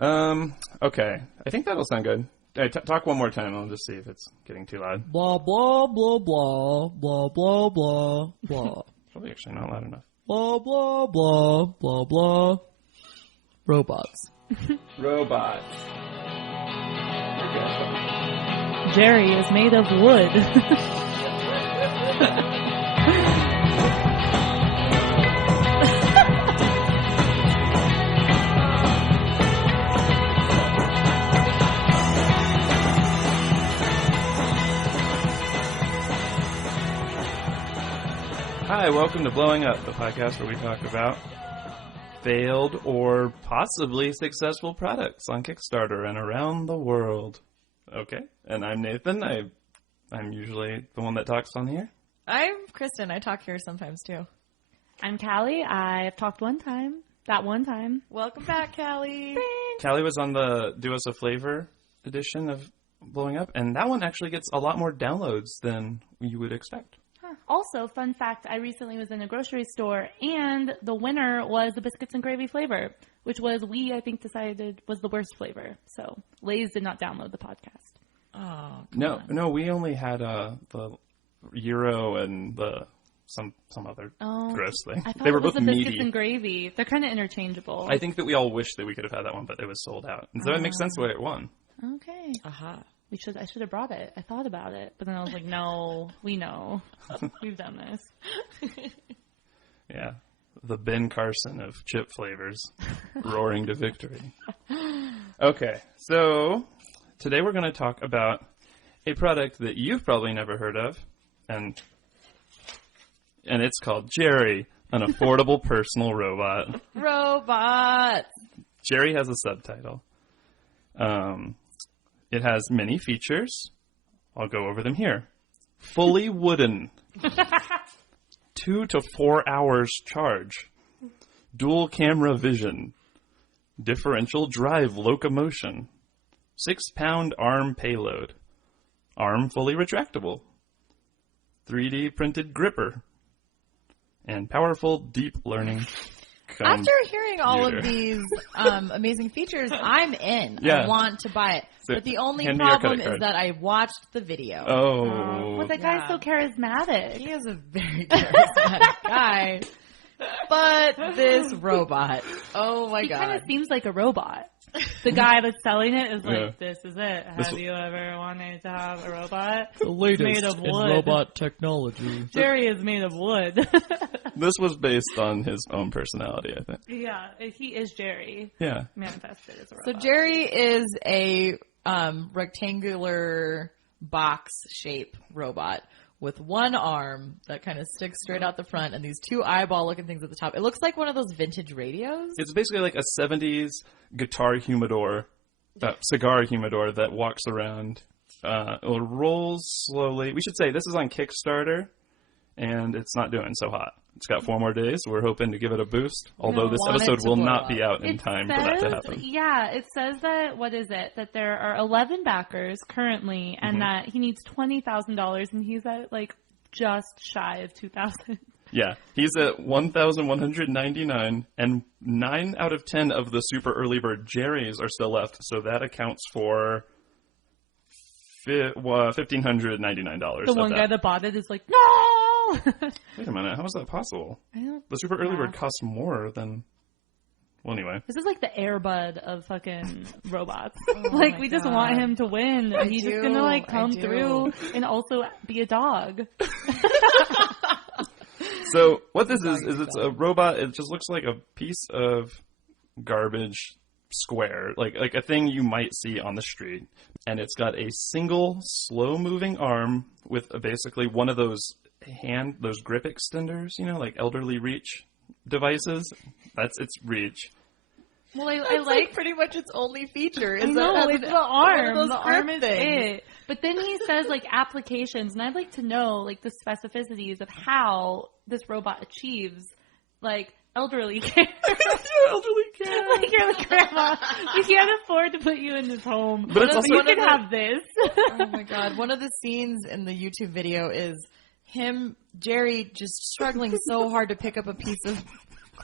Okay. I think that'll sound good. Talk one more time. I'll just see if it's getting too loud. Blah, blah, blah, blah, blah, blah, blah, blah. Probably actually not loud enough. Blah, blah, blah, blah, blah. Robots. Robots. Jerry is made of wood. Hi, welcome to Blowing Up, the podcast where we talk about failed or possibly successful products on Kickstarter and around the world. Okay, and I'm Nathan. I'm usually the one that talks on here. I'm Kristen. I talk here sometimes too. I'm Kallie. I've talked one time. That one time. Welcome back, Kallie. Kallie was on the Do Us a Flavor edition of Blowing Up, and that one actually gets a lot more downloads than you would expect. Also, fun fact, I recently was in a grocery store, and the winner was the biscuits and gravy flavor, which was, I think, decided was the worst flavor. So, Lay's did not download the podcast. Oh, No, we only had the Euro and some other gross thing. I thought they were it was both the biscuits meaty. and gravy. They're kind of interchangeable. I think that we all wish that we could have had that one, but it was sold out. And so it makes sense why it won. Okay. Aha. I should have brought it. I thought about it, but then I was like, no, we know. We've done this. Yeah. The Ben Carson of chip flavors roaring to victory. Okay. So today we're going to talk about a product that you've probably never heard of, and it's called Jerry, an affordable personal robot. Robot. Jerry has a subtitle. It has many features. I'll go over them here. Fully wooden. 2 to 4 hours charge. Dual camera vision. Differential drive locomotion. 6-pound arm payload. Arm fully retractable. 3D printed gripper. And powerful deep learning computer. After hearing all of these amazing features, I'm in. Yeah. I want to buy it. So, but the only hand me your problem credit is card. that I watched the video. Oh. Well, that guy's so charismatic. He is a very charismatic guy. But this robot, oh my He God. kind of seems like a robot. The guy that's selling it is like, Yeah. this is it. Have you ever wanted to have a robot? The latest Made of in wood. robot technology. Jerry is made of wood. This was based on his own personality, I think. Yeah, he is Jerry. Yeah. Manifested as a So robot. Jerry is a rectangular box shape robot with one arm that kind of sticks straight out the front and these two eyeball looking things at the top. It looks like one of those vintage radios. It's basically like a 70s guitar humidor, cigar humidor that walks around. It rolls slowly. We should say this is on Kickstarter, and it's not doing so hot. It's got 4 more days. We're hoping to give it a boost, although this want it episode to will blow not up. be out in It time for that to happen. Yeah, it says that, that there are 11 backers currently, and that he needs $20,000, and he's at, just shy of $2,000. Yeah, he's at $1,199, and 9 out of 10 of the super early bird Jerry's are still left, so that accounts for $1,599. The one guy that bought it is like, no! Wait a minute, how is that possible? I don't. The super early bird costs more than... Well, anyway. This is like the Airbud of fucking robots. my We just God. want him to win. I He's just do, gonna I come do. through and also be a dog. So what this is it's a robot. It just looks like a piece of garbage square, like a thing you might see on the street. And it's got a single slow-moving arm with basically one of those grip extenders, like elderly reach devices. That's its reach. Well, I That's like pretty much its only feature. I Is know, that it's the one arm. of those The arm grip is things. it. But then he says, applications, and I'd like to know, the specificities of how this robot achieves, elderly care. Elderly care. You're like, Grandma, we can't afford to put you in this home. But it's also- you can have this. Oh my God. One of the scenes in the YouTube video is Jerry, just struggling so hard to pick up a piece of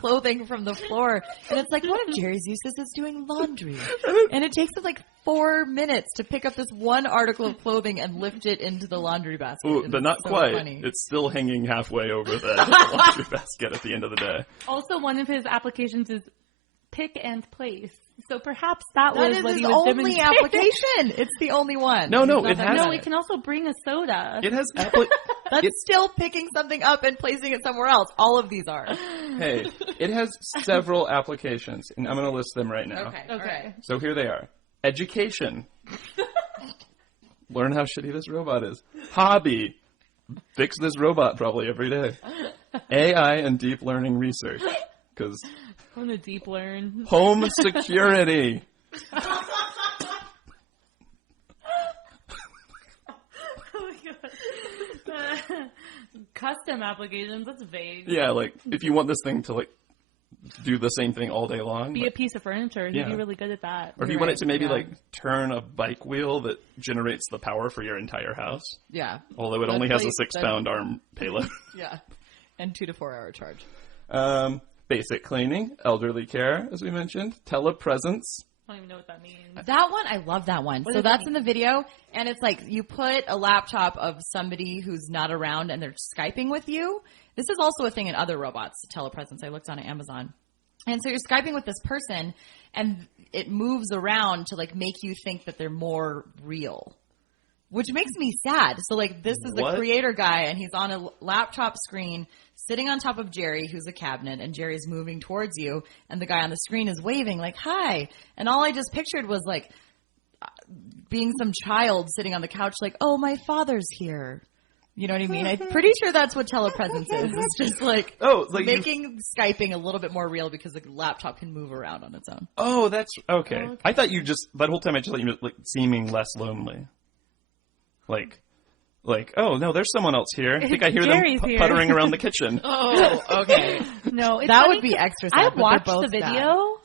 clothing from the floor. And it's like, one of Jerry's uses is doing laundry. And it takes him like 4 minutes to pick up this one article of clothing and lift it into the laundry basket. Ooh, but not so quite. Funny. It's still hanging halfway over the laundry basket at the end of the day. Also, one of his applications is pick and place. So perhaps that was is what he his was only demonstrating. application. It's the only one. No, He's it not has- No, better. it can also bring a soda. It has That's still picking something up and placing it somewhere else. All of these are. Hey, it has several applications, and I'm going to list them right now. Okay. Okay. So here they are. Education. Learn how shitty this robot is. Hobby. Fix this robot probably every day. AI and deep learning research. Because I want to deep learn. home security. Oh my god. Custom applications, that's vague. Yeah, like, if you want this thing to, like, do the same thing all day long. Be like, a piece of furniture. He'd Yeah. be really good at that. or if you want it to maybe, yeah. like, turn a bike wheel that generates the power for your entire house. Yeah. Although it That's only has a like- 6-pound arm payload. Yeah. And 2 to 4 hour charge. Basic cleaning, elderly care, as we mentioned, telepresence. I don't even know what that means. That one, I love that one. What So does that's that in the video, and it's like you put a laptop of somebody who's not around and they're Skyping with you. This is also a thing in other robots, telepresence. I looked on Amazon. And so you're Skyping with this person, and it moves around to like make you think that they're more real. Which makes me sad. So like this is the What? creator guy, and he's on a laptop screen sitting on top of Jerry, who's a cabinet, and Jerry's moving towards you, and the guy on the screen is waving like, hi. And all I just pictured was like being some child sitting on the couch like, oh, my father's here. You know what I mean? I'm pretty sure that's what telepresence is. It's just like, Like making Skyping a little bit more real because the laptop can move around on its own. Oh, that's okay. I thought you just that whole time I just thought you meant like seeming less lonely. Like, oh no, there's someone else here. I think I hear Jerry's them here. puttering around the kitchen. Oh, okay. No, it's That funny would be 'cause extra sad, I but they're watched both the video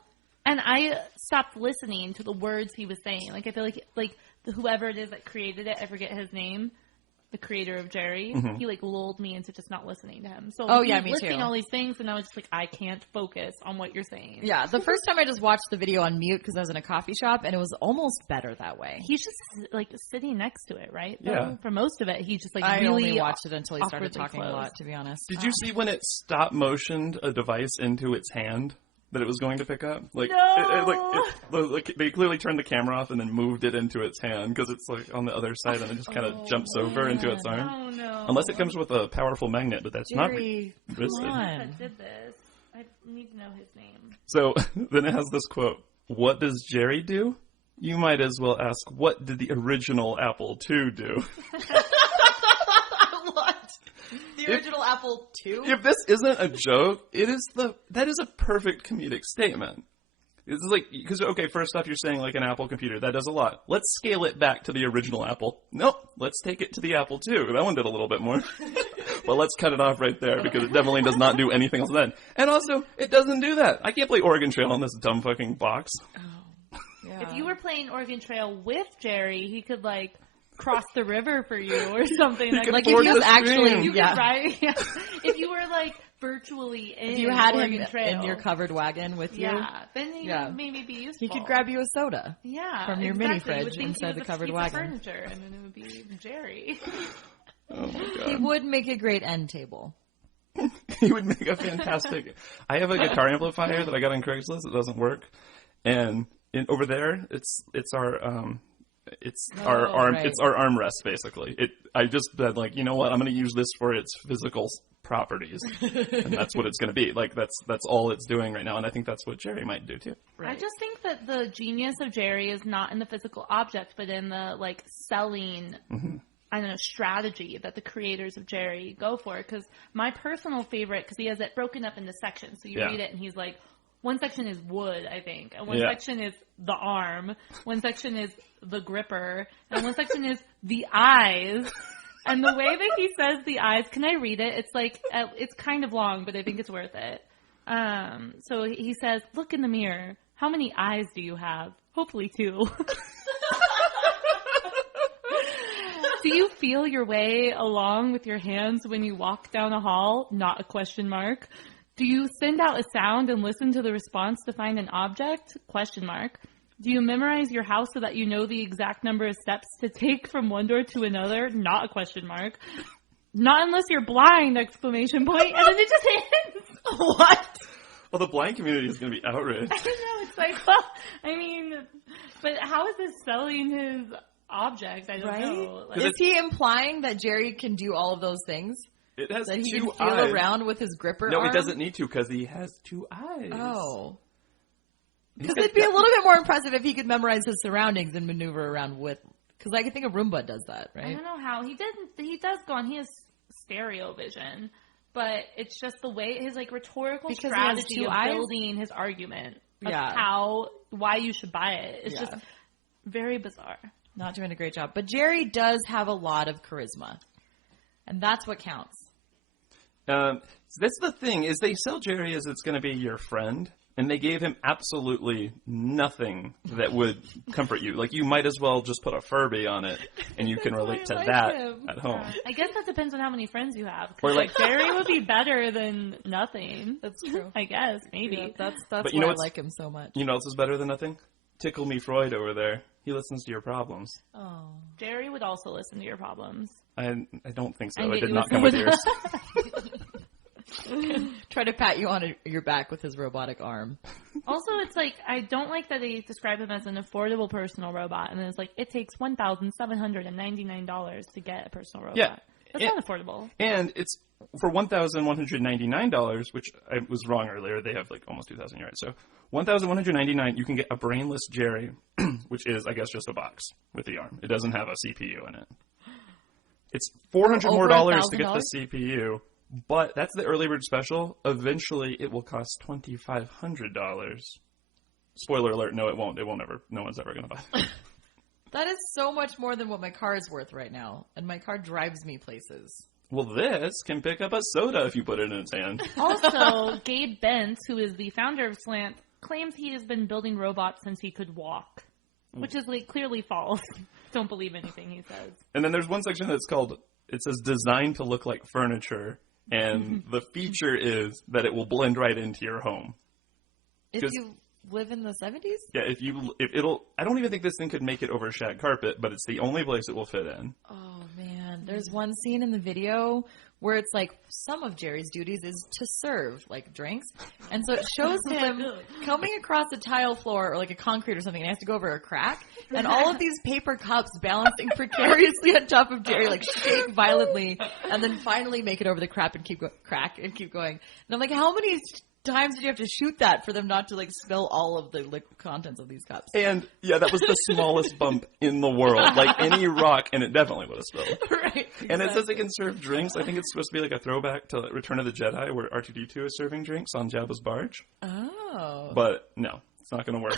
and I stopped listening to the words he was saying. Like I feel like whoever it is that created it, I forget his name, the creator of Jerry, he like lulled me into just not listening to him. So Oh, he yeah, was me listing too. all these things, and I was just like, I can't focus on what you're saying. Yeah, the first time I just watched the video on mute because I was in a coffee shop, and it was almost better that way. He's just like sitting next to it, right? Yeah. Though? For most of it, he just like I really only watched it until he started awkwardly talking a close. lot, to be honest. Did you see when it stop motioned a device into its hand that it was going to pick up? Like, they clearly turned the camera off and then moved it into its hand because it's like on the other side and it just kind of jumps over into its arm. Oh no! Unless it comes with a powerful magnet, but that's Jerry, not listed. come on. that did this. I need to know his name. So then it has this quote: "What does Jerry do? You might as well ask, what did the original Apple II do?" What? The original Apple II? If this isn't a joke, that is a perfect comedic statement. It's like, because, okay, first off, you're saying like an Apple computer. That does a lot. Let's scale it back to the original Apple. Nope. Let's take it to the Apple II. That one did a little bit more. Well, let's cut it off right there because it definitely does not do anything else then. And also, it doesn't do that. I can't play Oregon Trail on this dumb fucking box. Yeah. If you were playing Oregon Trail with Jerry, he could like cross the river for you or something could like if board he was the actually, stream. you yeah. could ride. Yeah. If you were like virtually in If you had Oregon him Trail, in your covered wagon with you, yeah, then he Yeah. would maybe be useful. he could grab you a soda. yeah from your exactly. mini You would fridge think inside he the was covered a piece wagon. of furniture, and then it would be Jerry. Oh my He god. would make a great end table. He would make a fantastic. I have a guitar amplifier that I got on Craigslist. It doesn't work, and over there, it's our arm. right. It's our armrest basically. I just said like, you know what? I'm going to use this for its physical properties, and that's what it's going to be. Like that's all it's doing right now, and I think that's what Jerry might do too. I just think that the genius of Jerry is not in the physical object, but in the like selling. I don't know, strategy that the creators of Jerry go for. Because my personal favorite, because he has it broken up into sections. So you Yeah. read it and he's like, one section is wood, I think. And one Yeah. section is the arm. One section is the gripper. And one section is the eyes. And the way that he says the eyes, can I read it? It's like, it's kind of long, but I think it's worth it. So he says, look in the mirror. How many eyes do you have? Hopefully 2. Do you feel your way along with your hands when you walk down a hall? Not a question mark. Do you send out a sound and listen to the response to find an object? ? Do you memorize your house so that you know the exact number of steps to take from one door to another? Not a question mark. Not unless you're blind! ! And then it just ends. What? Well, the blind community is going to be outraged. I know, it's like, well, I mean, but how is this selling his object? I don't know. Like, Is he implying that Jerry can do all of those things? It has That he two can feel eyes. around with his gripper No, arm? he doesn't need to because he has 2 eyes. Oh. He's Because got it'd be a little bit more impressive if he could memorize his surroundings and maneuver around with... Because I think a Roomba does that, I right? don't know how. He does go on. He has stereo vision. But it's just the way, his like rhetorical Because he has strategy 2 of eyes? building his argument of Yeah. why you should buy it. It's Yeah. just very bizarre. Not doing a great job. But Jerry does have a lot of charisma. And that's what counts. So that's the thing, is they sell Jerry as it's going to be your friend, and they gave him absolutely nothing that would comfort you. Like, you might as well just put a Furby on it, and you can relate to that at home. I guess that depends on how many friends you have. 'Cause, Or like- Jerry would be better than nothing. That's true. I guess, maybe. Yeah, that's But you why know I what's- like him so much. You know what else is better than nothing? Tickle Me Freud over there. He listens to your problems. Oh. Jerry would also listen to your problems. I don't think so. And It get did you not a- come with yours. Try to pat you on your back with his robotic arm. Also, it's like, I don't like that they describe him as an affordable personal robot, and then it's like, it takes $1,799 to get a personal robot. Yeah. That's not affordable. And it's for $1,199, which I was wrong earlier. They have like almost 2,000 yards. So $1,199, you can get a brainless Jerry, which is, I guess, just a box with the arm. It doesn't have a CPU in it. It's $400 more Over dollars to get the $1,000? CPU, but that's the early bird special. Eventually, it will cost $2,500. Spoiler alert: no, it won't. It won't ever. No one's ever going to buy it. That is so much more than what my car is worth right now. And my car drives me places. Well, this can pick up a soda if you put it in its hand. Also, Gabe Bentz, who is the founder of Slant, claims he has been building robots since he could walk, which is like clearly false. Don't believe anything he says. And then there's one section that's called, it says designed to look like furniture, and the feature is that it will blend right into your home. If 'Cause- you live in the 70s? Yeah, if it'll, I don't even think this thing could make it over shag carpet, but it's the only place it will fit in. Oh, man. There's one scene in the video where it's like some of Jerry's duties is to serve, like, drinks. And so it shows him coming across a tile floor or, like, a concrete or something, and he has to go over a crack. And all of these paper cups balancing precariously on top of Jerry, like, shake violently, and then finally make it over the crack and keep going. And I'm like, how many times did you have to shoot that for them not to, like, spill all of the contents of these cups? And, yeah, that was the smallest bump in the world. Like, any rock, and it definitely would have spilled. Right. And it says it can serve drinks. I think it's supposed to be like a throwback to Return of the Jedi, where R2-D2 is serving drinks on Jabba's barge. Oh. But, no, it's not going to work.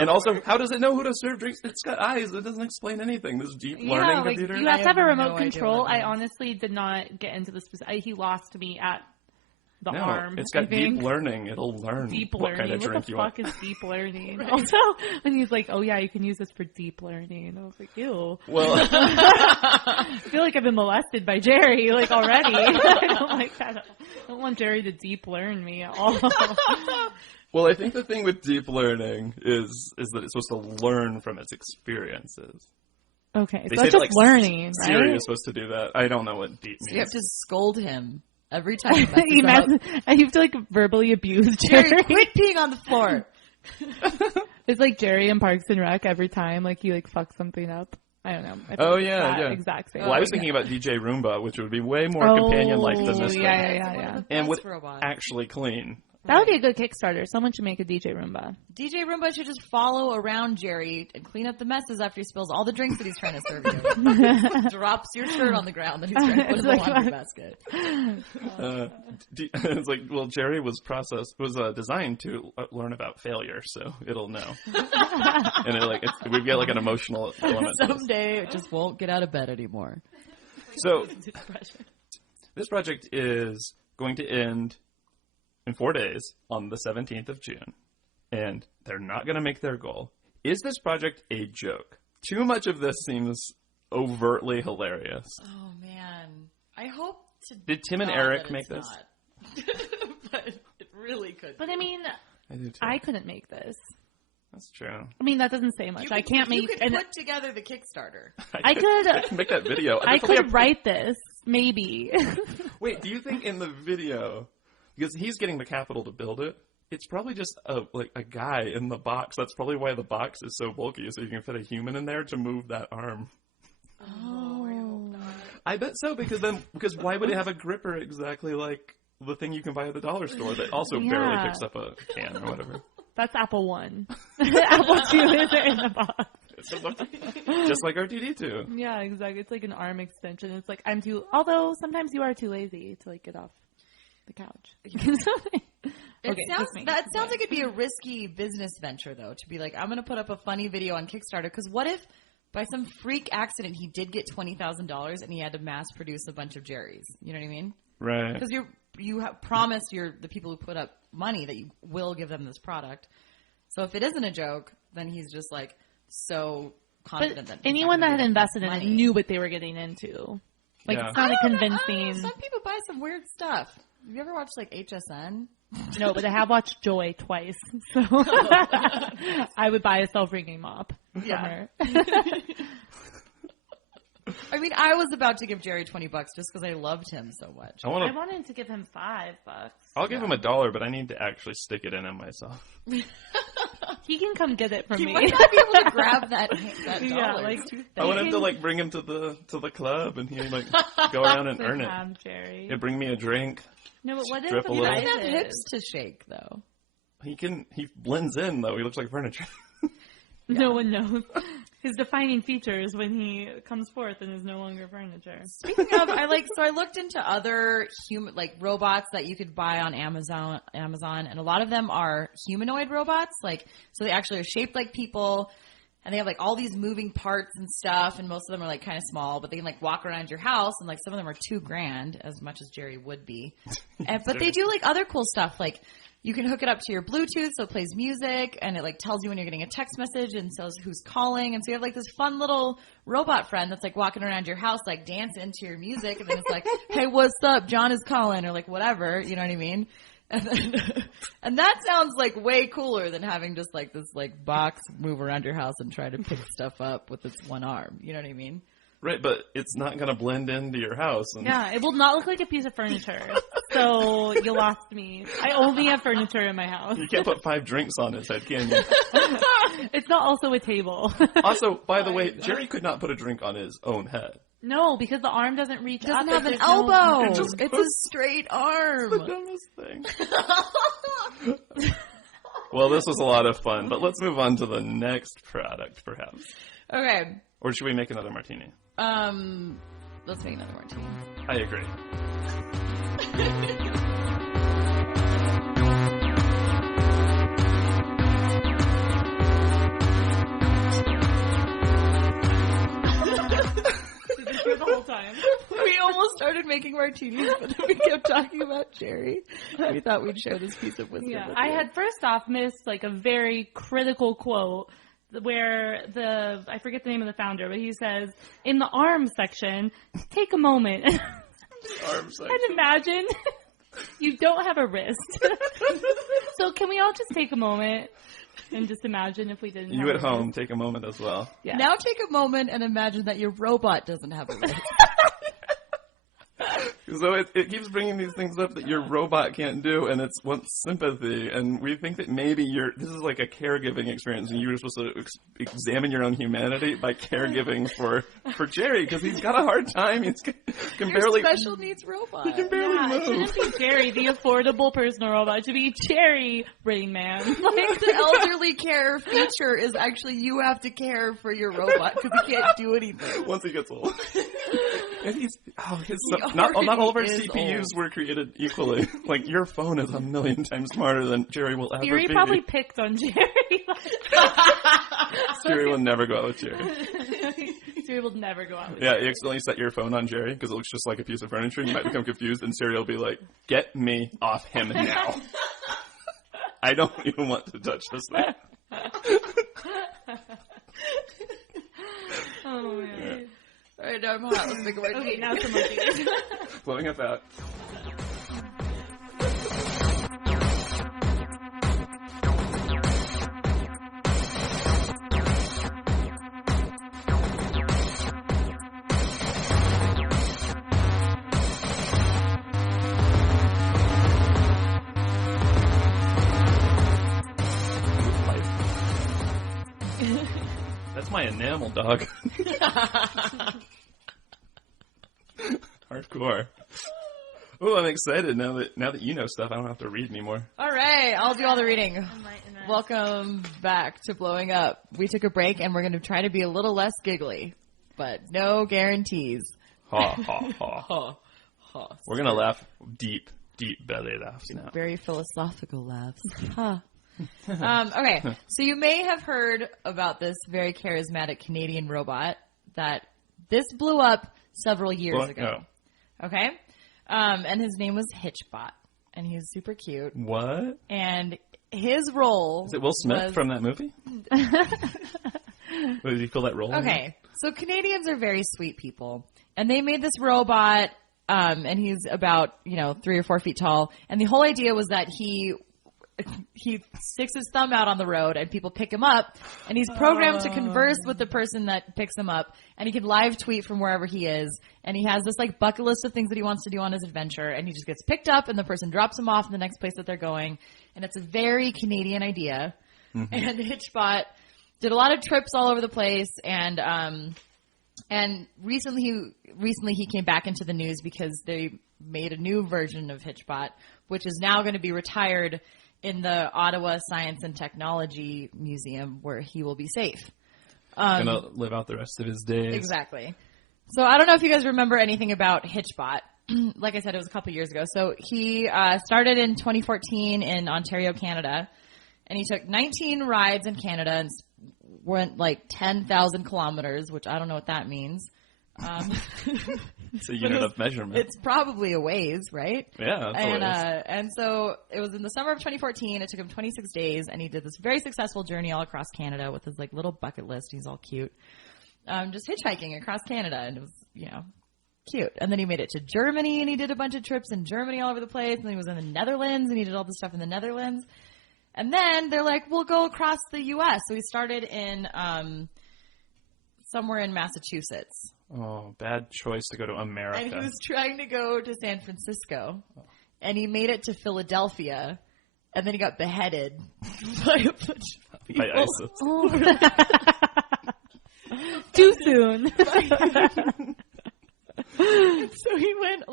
And also, how does it know who to serve drinks? It's got eyes. It doesn't explain anything. This deep learning Yeah, like, computer. you have to have a I have remote no idea control. what that I means. honestly did not get into the specific. He lost me at the No, arm. it's I got deep think. learning. It'll learn Deep what learning. kind of What drink the you fuck want. is deep learning? Also, when he's like, "Oh yeah, you can use this for deep learning," I was like, "Ew." Well, I feel like I've been molested by Jerry like already. I don't like that. I don't want Jerry to deep learn me at all. well, I think the thing with deep learning is that it's supposed to learn from its experiences. Okay, They so say it's that, just learning, Siri right? is supposed to do that. I don't know what deep So you have means. to scold him every time he You messes up. have to like verbally abuse Jerry. Jerry, quit peeing on the floor. It's like Jerry in Parks and Rec every time like he like fucks something up. I don't know. I think Oh, it's yeah, that yeah. exact same. Well, I was thing. thinking about DJ Roomba, which would be way more companion-like than this thing. Yeah. And would robot. actually clean. That would be a good Kickstarter. Someone should make a DJ Roomba. DJ Roomba should just follow around Jerry and clean up the messes after he spills all the drinks that he's trying to serve you. Drops your shirt on the ground that he's trying to put in the It's like laundry what? basket. It's like, well, Jerry was designed to learn about failure, so it'll know. And we've got like an emotional element to this. Someday it just won't get out of bed anymore. So this project is going to end in 4 days on the 17th of June, and they're not going to make their goal. Is this project a joke? Too much of this seems overtly hilarious. Oh man, I hope to. Did Tim and God Eric that make it's this? not. But really could. But I mean, I do too. I couldn't make this. That's true. I mean, that doesn't say much. I can't make. You could put together the Kickstarter. I could. I can make that video. I could write this, maybe. Wait, do you think in the video, because he's getting the capital to build it, it's probably just a guy in the box. That's probably why the box is so bulky, so you can fit a human in there to move that arm. Oh, I hope not. I bet so, because why would it have a gripper exactly like the thing you can buy at the dollar store that also barely picks up a can or whatever? That's Apple 1. Apple 2 isn't in the box. Just like R2-D2. Yeah, exactly. It's like an arm extension. It's like although sometimes you are too lazy to like get off the couch. That sounds like it'd be a risky business venture, though, to be like, I'm going to put up a funny video on Kickstarter. Because what if, by some freak accident, he did get $20,000 and he had to mass produce a bunch of Jerry's? You know what I mean? Right. Because you have promised the people who put up money that you will give them this product. So if it isn't a joke, then he's just like so confident that anyone that had invested in it knew what they were getting into. Like it's not a convincing. Some people buy some weird stuff. Have you ever watched like HSN? No, but I have watched Joy twice, so I would buy a self-wringing mop from her. I mean, I was about to give Jerry $20 just because I loved him so much. I wanted to give him $5. I'll give him $1, but I need to actually stick it in him myself. He can come get it from me. He might not be able to grab that dollar. Yeah, like, I want him to like bring him to the club and he like go around and earn it. Jerry. He'd bring me a drink. No, but what if Strip a He little. doesn't have hips to shake, though. He blends in though. He looks like furniture. No one knows his defining features when he comes forth and is no longer furniture. Speaking of, I looked into other robots that you could buy on Amazon, and a lot of them are humanoid robots. So they actually are shaped like people, and they have like all these moving parts and stuff, and most of them are like kind of small, but they can like walk around your house, and like some of them are $2,000, as much as Jerry would be. But they do like other cool stuff, like you can hook it up to your Bluetooth so it plays music, and it like tells you when you're getting a text message and tells who's calling. And so you have like this fun little robot friend that's like walking around your house, like dancing to your music. And then it's like, hey, what's up? John is calling, or like whatever. You know what I mean? And that sounds like way cooler than having just like this like box move around your house and try to pick stuff up with its one arm. You know what I mean? Right, but it's not going to blend into your house. Yeah, it will not look like a piece of furniture. So you lost me. I only have furniture in my house. You can't put 5 drinks on his head, can you? It's not also a table. Also, by the way, Jerry could not put a drink on his own head. No, because the arm doesn't reach up. It doesn't have an elbow. It's a straight arm. It's the dumbest thing. Well, this was a lot of fun, but let's move on to the next product, perhaps. Okay. Or should we make another martini? Let's make another martini. I agree. The whole time. We almost started making martinis, but then we kept talking about Jerry. We thought we'd share this piece of wisdom. Yeah, I had first off missed like a very critical quote where I forget the name of the founder, but he says, in the arms section, take a moment. Arms section. And imagine you don't have a wrist. So can we all just take a moment and just imagine if we didn't You have at a home, wrist? take a moment as well. Yeah. Now take a moment and imagine that your robot doesn't have a wrist. So it keeps bringing these things up that your robot can't do, and it wants sympathy, and we think that maybe this is like a caregiving experience, and you're supposed to examine your own humanity by caregiving for Jerry, because he's got a hard time. He can barely... special needs robot. He can barely move. It shouldn't be Jerry, the affordable personal robot. It should be Jerry, Rain Man. The elderly care feature is actually you have to care for your robot because he can't do anything. Once he gets old. And not all of our CPUs old. were created equally. Like, your phone is 1,000,000 times smarter than Jerry will ever Jerry be. probably picked on Jerry. Jerry will never go out with Jerry. Jerry will never go out with Yeah, Jerry. you accidentally set your phone on Jerry because it looks just like a piece of furniture. You might become confused, and Siri will be like, get me off him now. I don't even want to touch this thing. Oh, man. All right, now I'm hot. Let's make a martini. Okay, now some martinis. Blowing up out. That's my enamel dog. Hardcore. Oh, I'm excited now that you know stuff. I don't have to read anymore. All right, I'll do all the reading. Welcome back to Blowing Up. We took a break, and we're going to try to be a little less giggly, but no guarantees. Ha, ha, ha. Ha, ha. We're going to laugh deep belly laughs now. Very philosophical laughs. Huh. Okay, so you may have heard about this very charismatic Canadian robot that this blew up several years ago. Oh. Okay? And his name was Hitchbot, and he was super cute. What? And his role Is it Will Smith from that movie? What, did he fill that role? Okay, so Canadians are very sweet people, and they made this robot, and he's about 3 or 4 feet tall. And the whole idea was that he sticks his thumb out on the road, and people pick him up, and he's programmed to converse with the person that picks him up, and he can live tweet from wherever he is, and he has this bucket list of things that he wants to do on his adventure, and he just gets picked up, and the person drops him off in the next place that they're going, and it's a very Canadian idea. Mm-hmm. And Hitchbot did a lot of trips all over the place, and recently he came back into the news because they made a new version of Hitchbot, which is now going to be retired in the Ottawa Science and Technology Museum, where he will be safe. Gonna live out the rest of his days. Exactly. So I don't know if you guys remember anything about Hitchbot. Like I said, it was a couple years ago. So he started in 2014 in Ontario, Canada, and he took 19 rides in Canada and went 10,000 kilometers, which I don't know what that means. It's a unit of measurement. It's probably a ways, right? Yeah, that's a ways. And so it was in the summer of 2014. It took him 26 days, and he did this very successful journey all across Canada with his little bucket list. He's all cute, just hitchhiking across Canada, and it was cute. And then he made it to Germany, and he did a bunch of trips in Germany all over the place. And then he was in the Netherlands, and he did all this stuff in the Netherlands. And then they're like, we'll go across the U.S. So he started in somewhere in Massachusetts. Oh, bad choice to go to America. And he was trying to go to San Francisco. And he made it to Philadelphia. And then he got beheaded by a bunch of people. By ISIS. Oh. Too soon. So he went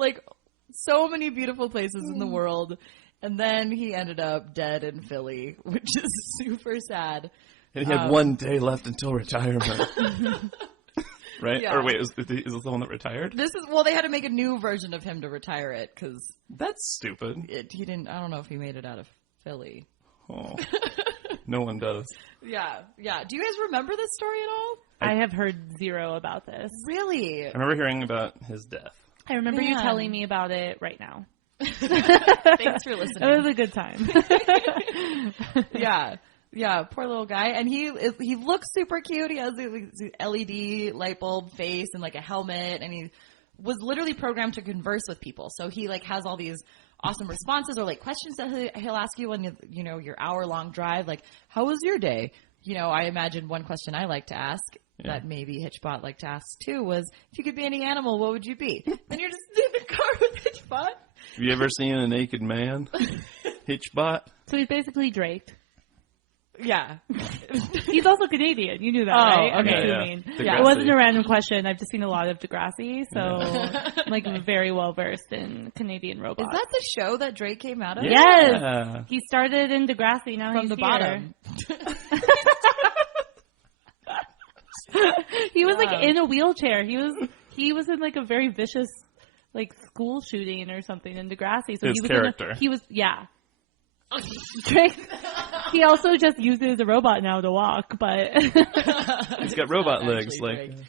so many beautiful places in the world. And then he ended up dead in Philly, which is super sad. And he had 1 day left until retirement. Right? Yeah. Or wait, is this the one that retired? They had to make a new version of him to retire it because that's stupid. He didn't. I don't know if he made it out of Philly. Oh, no one does. Yeah. Do you guys remember this story at all? I have heard zero about this. Really? I remember hearing about his death. I remember you telling me about it right now. Thanks for listening. It was a good time. Yeah, poor little guy. And he looks super cute. He has the LED light bulb face and a helmet, and he was literally programmed to converse with people. So he has all these awesome responses or questions that he'll ask you on your hour-long drive, how was your day? I imagine one question I like to ask that maybe Hitchbot liked to ask too was, if you could be any animal, what would you be? Then you're just in the car with Hitchbot. Have you ever seen a naked man? Hitchbot? So he's basically Drake. Yeah. He's also Canadian. You knew that, right? Okay. Yeah. It wasn't a random question. I've just seen a lot of Degrassi, so I'm very well versed in Canadian robots. Is that the show that Drake came out of? Yes. Yeah. He started in Degrassi. Now From he's the here. bottom. He was in a wheelchair. He was in a very vicious school shooting or something in Degrassi. So his character. Drake. He also just uses a robot now to walk, but he's got robot legs.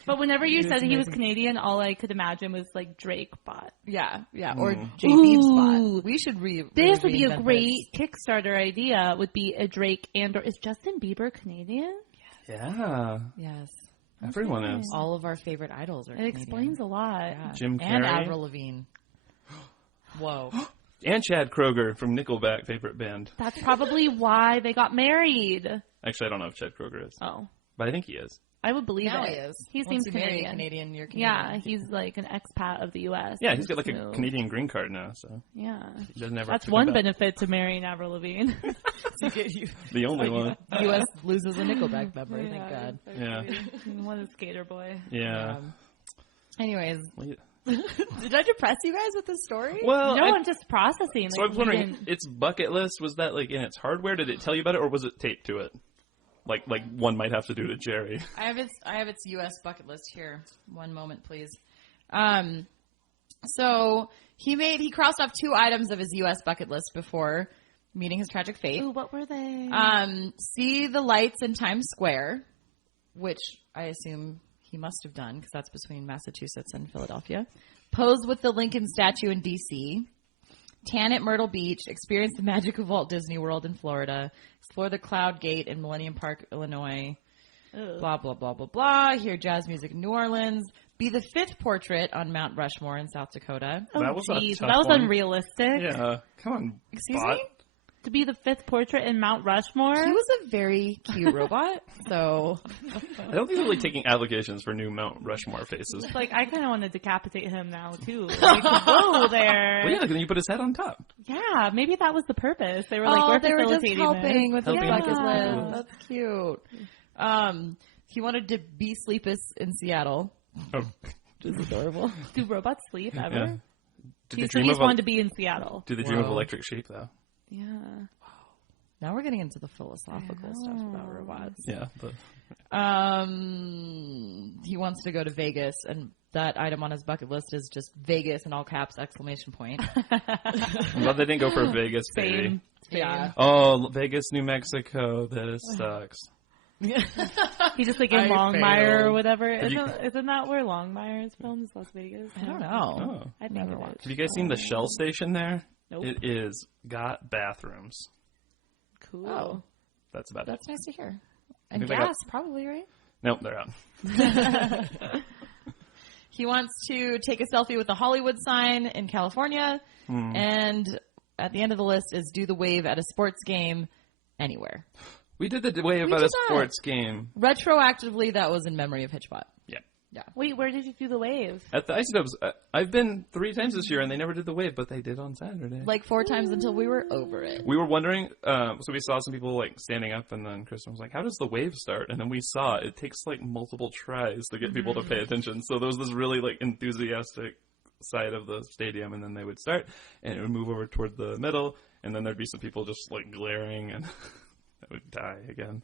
But whenever you said he was Canadian, all I could imagine was Drake bot. Yeah, or J Beeb's bot. We should This would be a great Kickstarter idea. Would be a Drake or is Justin Bieber Canadian? Yeah. Yes. Everyone is. All of our favorite idols are Canadian. It explains a lot. Yeah. Jim Carrey. And Avril Lavigne. Whoa. And Chad Kroeger from Nickelback, favorite band. That's probably why they got married. Actually, I don't know if Chad Kroeger is. Oh. but I think he is. I would believe Now it. he is. He Once seems you marry a Canadian. Canadian, you're Canadian. Yeah, he's like an expat of the U.S. Yeah, he's got like a So, Canadian green card now, so Yeah. he doesn't ever. That's have to one come back. benefit to marrying Avril Lavigne. The only one. The U.S. loses a Nickelback member, thank God. Yeah. What a skater boy. Yeah. Anyways, Well, did I depress you guys with this story? Well, No, I'm just processing. so I was wondering, its bucket list, was that like in its hardware? Did it tell you about it, or was it taped to it? Like one might have to do to Jerry. I have its U.S. bucket list here. One moment, please. So he crossed off 2 items of his U.S. bucket list before meeting his tragic fate. Ooh, what were they? See the lights in Times Square, which I assume he must have done because that's between Massachusetts and Philadelphia. Pose with the Lincoln statue in D.C. Tan at Myrtle Beach. Experience the magic of Walt Disney World in Florida. Explore the Cloud Gate in Millennium Park, Illinois. Ugh. Blah, blah, blah, blah, blah. Hear jazz music in New Orleans. Be the 5th portrait on Mount Rushmore in South Dakota. Oh, That was a geez. tough That was one. unrealistic. Yeah. Come on. Excuse bot. me? To be the 5th portrait in Mount Rushmore. He was a very cute robot, so... I don't think they're really taking applications for new Mount Rushmore faces. It's like, I kind of want to decapitate him now, too. Like, whoa there. Well, yeah, then you put his head on top. Yeah, maybe that was the purpose. They were like, we're they were just facilitating helping this. with his Helping bucket with list. the That's cute. He wanted to be sleepless in Seattle, Oh. which is adorable. Do robots sleep ever? Yeah. Did He they dream he's of wanted to be in Seattle. Do they dream of Whoa. electric sheep though? Yeah. Now we're getting into the philosophical stuff about robots. Yeah. He wants to go to Vegas, and that item on his bucket list is just Vegas in all caps, exclamation point. I'm glad they didn't go for a Vegas baby. Same. Yeah. Oh, Vegas, New Mexico. This sucks. He just like in I Longmire failed. or whatever. you- Isn't that where Longmire is filmed? Is Las Vegas? I don't know. Oh. I think Never it watched. is. Have you guys seen the Shell station there? Nope. It is got bathrooms. Cool. Oh, That's about it. that's nice to hear. And Maybe I got- gas, probably, right? Nope, they're out. He wants to take a selfie with the Hollywood sign in California. And at the end of the list is do the wave at a sports game anywhere. We did the way We about did a that. sports game. Retroactively, that was in memory of Hitchbot. Yeah. Wait, where did you do the wave? At the Isotopes, I've been 3 times this year, and they never did the wave, but they did on Saturday. Like 4 times until we were over it. We were wondering, so we saw some people like standing up, and then Kristen was like, "How does the wave start?" And then we saw it takes like multiple tries to get people to pay attention. So there was this really like enthusiastic side of the stadium, and then they would start, and it would move over toward the middle, and then there'd be some people just like glaring, and that would die again.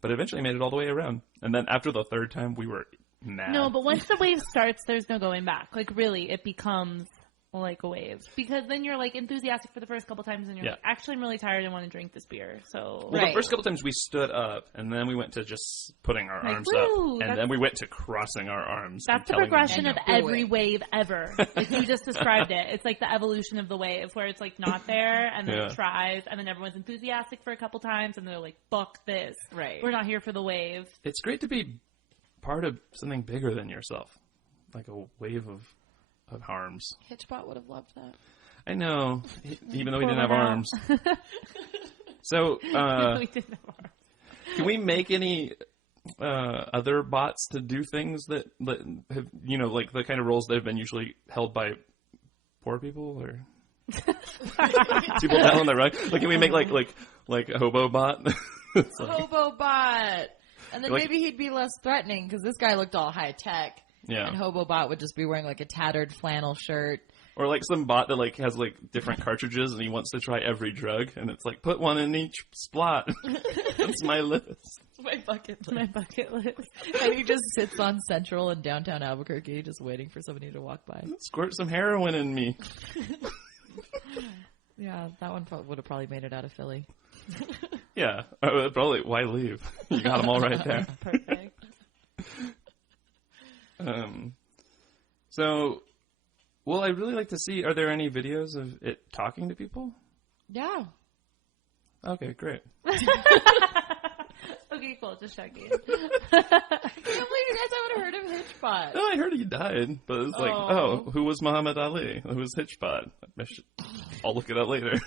But eventually made it all the way around, and then after the 3rd time, we were mad. No, but once the wave starts, there's no going back. Like, really, it becomes like a wave. Because then you're, like, enthusiastic for the first couple times, and you're Yeah. like, actually, I'm really tired and want to drink this beer. So, Well, Right. the first couple times we stood up, and then we went to just putting our Like, arms woo, up, and that's- then we went to crossing our arms. that's and the telling them- progression And of do every it. wave ever. Like, you just described it. It's like the evolution of the wave, where it's, like, not there, and then Yeah. it tries, and then everyone's enthusiastic for a couple times, and they're like, fuck this. Right. We're not here for the wave. It's great to be part of something bigger than yourself, like a wave of harms. Hitchbot would have loved that. I know, even though we didn't have Pull it out. arms. So, We didn't have arms. can we make any other bots to do things that have, you know, like the kind of roles that have been usually held by poor people or people down on the rug? Like, can we make like a hobo bot? It's like- Hobobot! And then Like- maybe he'd be less threatening because this guy looked all high tech. yeah. And Hobobot would just be wearing like a tattered flannel shirt. Or like some bot that like has like different cartridges and he wants to try every drug and it's like put one in each slot. That's my list. My bucket list. My bucket list. And he just sits on Central in downtown Albuquerque just waiting for somebody to walk by. Squirt some heroin in me. Yeah, that one would have probably made it out of Philly. Yeah, probably. Why leave? You got them all right there. Perfect. So, well, I'd really like to see. Are there any videos of it talking to people? Yeah. Okay, great. Okay, cool. Just checking. I can't believe you guys haven't heard of Hitchbot. No, I heard he died, but it's like, oh, who was Muhammad Ali? Who was Hitchbot? I'll look it up later.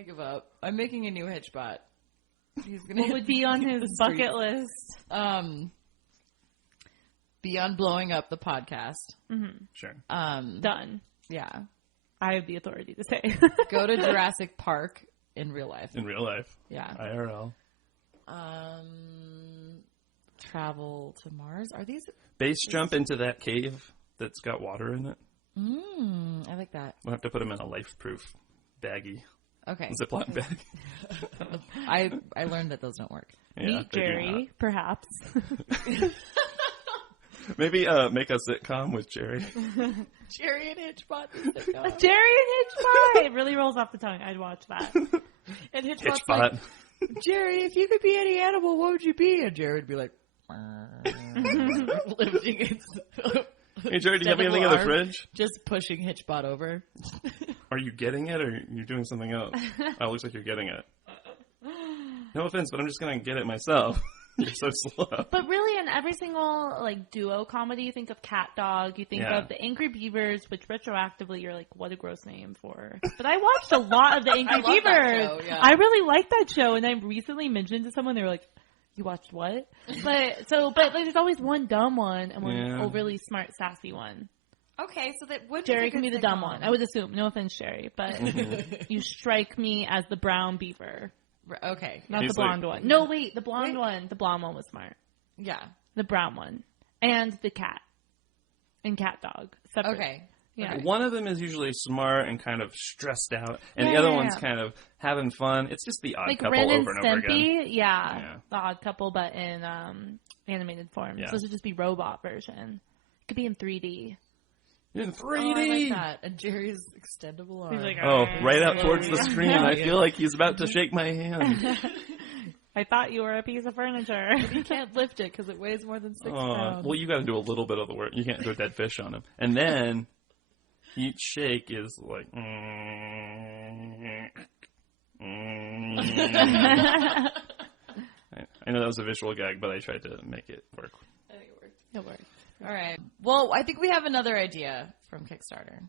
I give up. I'm making a new Hitchbot. He's gonna What would be on his bucket list? Beyond blowing up the podcast. Mm-hmm. Sure. Done. Yeah. I have the authority to say. Go to Jurassic Park in real life. In real life. Yeah. IRL. Travel to Mars. Are these Base jump into that cave that's got water in it. I like that. We'll have to put him in a life-proof baggie. Okay. Ziploc bag. I learned that those don't work. Yeah, Meet they do Jerry, perhaps. not. Maybe make a sitcom with Jerry. Jerry and Hitchbot. Jerry and Hitchbot! It really rolls off the tongue. I'd watch that. And Hitchbot's Hitchbot. like, Jerry, if you could be any animal, what would you be? And Jerry would be like, lifting its Hey, Jerry, do you have anything in the fridge? Just pushing Hitchbot over. Are you getting it, or are you doing something else? Oh, it looks like you're getting it. No offense, but I'm just going to get it myself. You're so slow. But really, in every single like duo comedy, you think of Cat Dog, you think of the Angry Beavers, which retroactively you're like, what a gross name for. But I watched a lot of the Angry love that Beavers. show, yeah. I really like that show, and I recently mentioned to someone, they were like, "You watched what?" But like, there's always one dumb one and one overly smart, sassy one. Okay, so that would Jerry can be the dumb one. I would assume. No offense, Jerry, but you strike me as the brown beaver. Okay. Not He's the blonde like- one. No, wait, the blonde one. The blonde one was smart. Yeah. The brown one. And the cat. And Cat Dog. Separate. Okay. Yeah. Okay. One of them is usually smart and kind of stressed out, and Yeah, the other yeah, one's yeah. kind of having fun. It's just the odd Like couple Ren and over and over again. Stimpy. Yeah. Yeah. The Odd Couple, but in animated form. Yeah. So this would just be robot version. It could be in 3D. In 3D. Oh, I like that. And Jerry's extendable arm. He's like, Oh, right out "Ah." towards the screen. I feel like he's about to shake my hand. I thought you were a piece of furniture. You can't lift it because it weighs more than 6 Oh, pounds. well, you got to do a little bit of the work. You can't throw dead fish on him. And then each shake is like. I know that was a visual gag, but I tried to make it work. I think it worked. It worked. All right. Well, I think we have another idea from Kickstarter.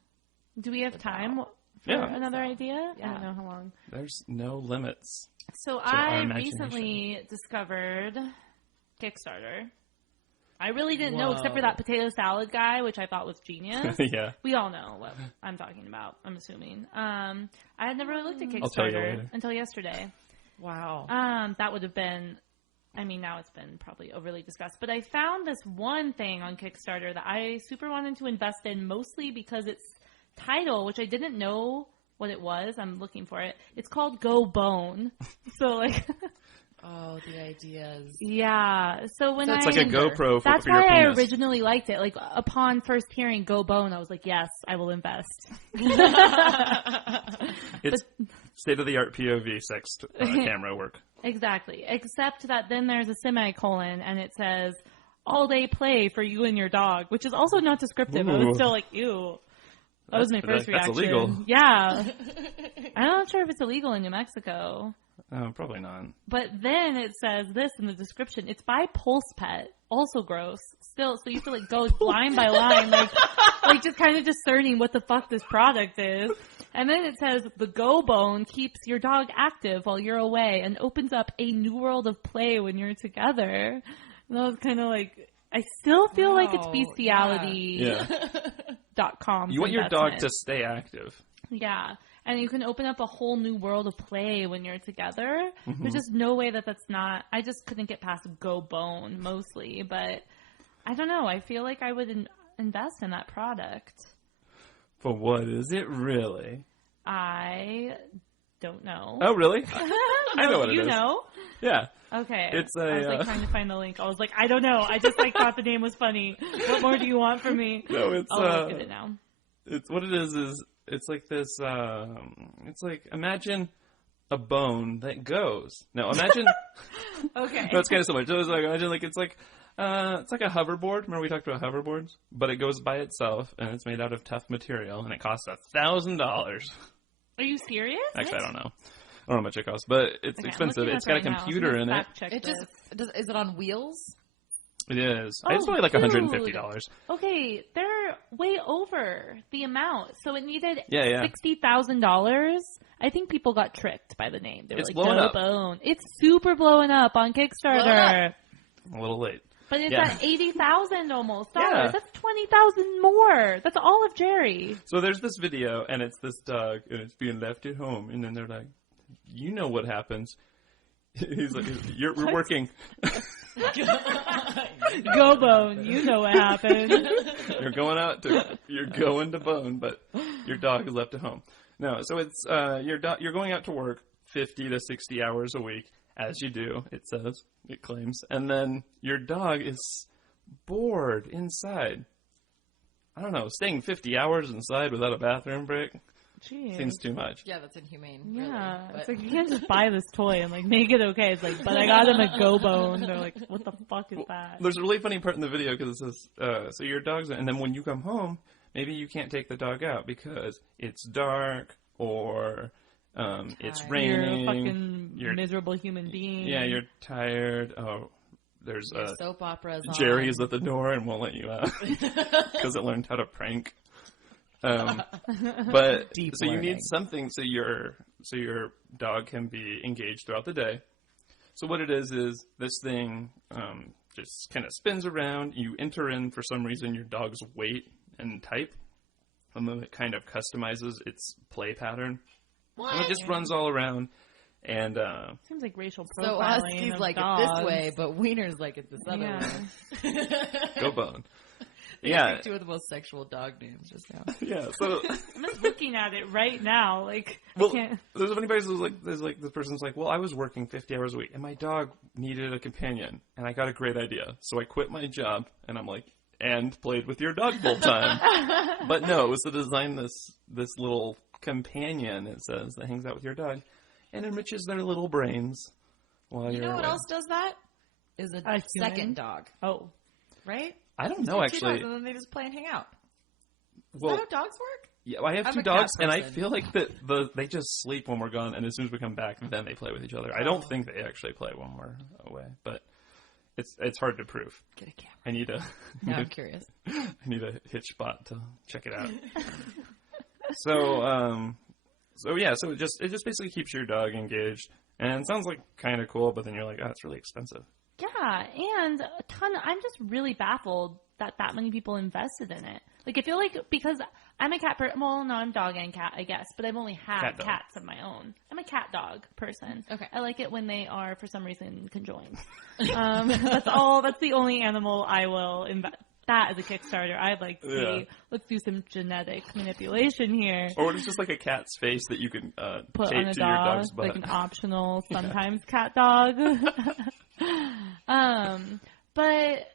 Do we have time for Yeah. another idea? Yeah. I don't know how long. There's no limits. So our I imagination. recently discovered Kickstarter. I really didn't know, except for Whoa. that potato salad guy, which I thought was genius. Yeah. We all know what I'm talking about, I'm assuming. I had never really looked at I'll tell you Kickstarter later. until yesterday. Wow. That would have been, I mean, now it's been probably overly discussed, but I found this one thing on Kickstarter that I super wanted to invest in, mostly because its title, which I didn't know what it was, I'm looking for it. It's called Gobone. So like, Oh, the ideas. yeah. So when It's I, like a GoPro that's for your why I penis. originally liked it. Like upon first hearing Gobone, I was like, yes, I will invest. It's state-of-the-art POV sex camera work. Exactly. Except that then there's a semicolon and it says all day play for you and your dog, which is also not descriptive. I Ooh. was still like, ew. That was my first That's reaction. illegal. Yeah. I'm not sure if it's illegal in New Mexico. Probably not. But then it says this in the description. It's by Pulse Pet. Also gross. Still, so you have to like go line by line, like just kind of discerning what the fuck this product is. And then it says the Gobone keeps your dog active while you're away and opens up a new world of play when you're together. And I was kind of like, I still feel like it's Wow, bestiality.com. You want your dog to stay active. Yeah. And you can open up a whole new world of play when you're together. There's just no way that that's not... I just couldn't get past Gobone, mostly. But I don't know. I feel like I would invest in that product. But what is it really? I don't know. Oh, really? I know what it you is. know? Yeah. Okay. It's I was like trying to find the link. I was like, I don't know. I just like thought the name was funny. What more do you want from me? No, it's I'll look at it now. It's what it is it's like this it's like imagine a bone that goes. Now imagine Okay. no, it's kind of similar. So it's like imagine like it's like a hoverboard. Remember we talked about hoverboards? But it goes by itself and it's made out of tough material and it costs $1,000. Are you serious? Actually, I don't know. I don't know how much it costs, but it's Okay, I'm expensive. looking It's up got right a now. computer in it. Fact check It just this. is it on wheels? It is. Oh, It's probably like dude. $150. Okay, they're way over the amount. So it needed Yeah. $60,000. I think people got tricked by the name. They were It's like, blowing up. Gobone. It's super blowing up on Kickstarter. A little late. But it's Yeah. at $80,000 almost. Yeah. That's $20,000 more. That's all of Jerry. So there's this video, and it's this dog, and it's being left at home, and then they're like, you know what happens. He's like, we're working. Gobone, you know what happened. You're going to Bone, but your dog is left at home. No, so it's you're going out to work 50 to 60 hours a week, as you do, it claims, and then your dog is bored inside. I don't know, staying 50 hours inside without a bathroom break Jeez. seems too much. Yeah, that's inhumane. Yeah, Really. it's like you can't just buy this toy and like make it okay. It's like, but I got him a Gobone. They're like, what the fuck is that? There's a really funny part in the video because it says, so your dog's, and then when you come home, maybe you can't take the dog out because it's dark or it's raining. You're a fucking miserable human being. Yeah, you're tired. Oh, there's soap operas. Jerry's at the door and won't let you out because it learned how to prank. But Deep so you learning. need something so your dog can be engaged throughout the day. So what it is this thing just kind of spins around. You enter in for some reason your dog's weight and type, and then it kind of customizes its play pattern. What? And it just runs all around. And Seems like racial profiling. So Husky's of like dogs. it this way, but Wiener's like it this other way. Gobone. Yeah. Yeah, Two of the most sexual dog names just now. yeah. So I'm just looking at it right now. Like, well, I can't. there's a funny part. There's like the person's like, well, I was working 50 hours a week, and my dog needed a companion, and I got a great idea, so I quit my job, and I'm like, and played with your dog full time. But no, it was to design this little companion. It says that hangs out with your dog and enriches their little brains while You you're know what away. else does that? Is a human? second dog, Oh, right? I don't Two know dogs, actually. and then they just play and hang out. Is Well, that how dogs work? yeah, I have I'm two a cat dogs, and I person. feel like that they just sleep when we're gone, and as soon as we come back, then they play with each other. I don't think they actually play when we're away, but it's hard to prove. Get a camera. I need a Now I'm curious. I need a Hitchbot to check it out. So it just basically keeps your dog engaged, and it sounds like kind of cool, but then you're like, oh, it's really expensive. yeah, and a ton. I'm just really baffled that many people invested in it. Like, I feel like because I'm a cat person. Well, no, I'm dog and cat, I guess, but I've only had Cat dog. cats of my own. I'm a cat dog person. Okay. I like it when they are, for some reason, conjoined. That's all. That's the only animal I will invest. That is a Kickstarter. I'd like to see. Yeah. Let's do some genetic manipulation here. Or it's just like a cat's face that you can Put tape on a to your dog, dog's butt. like an optional, sometimes cat dog. But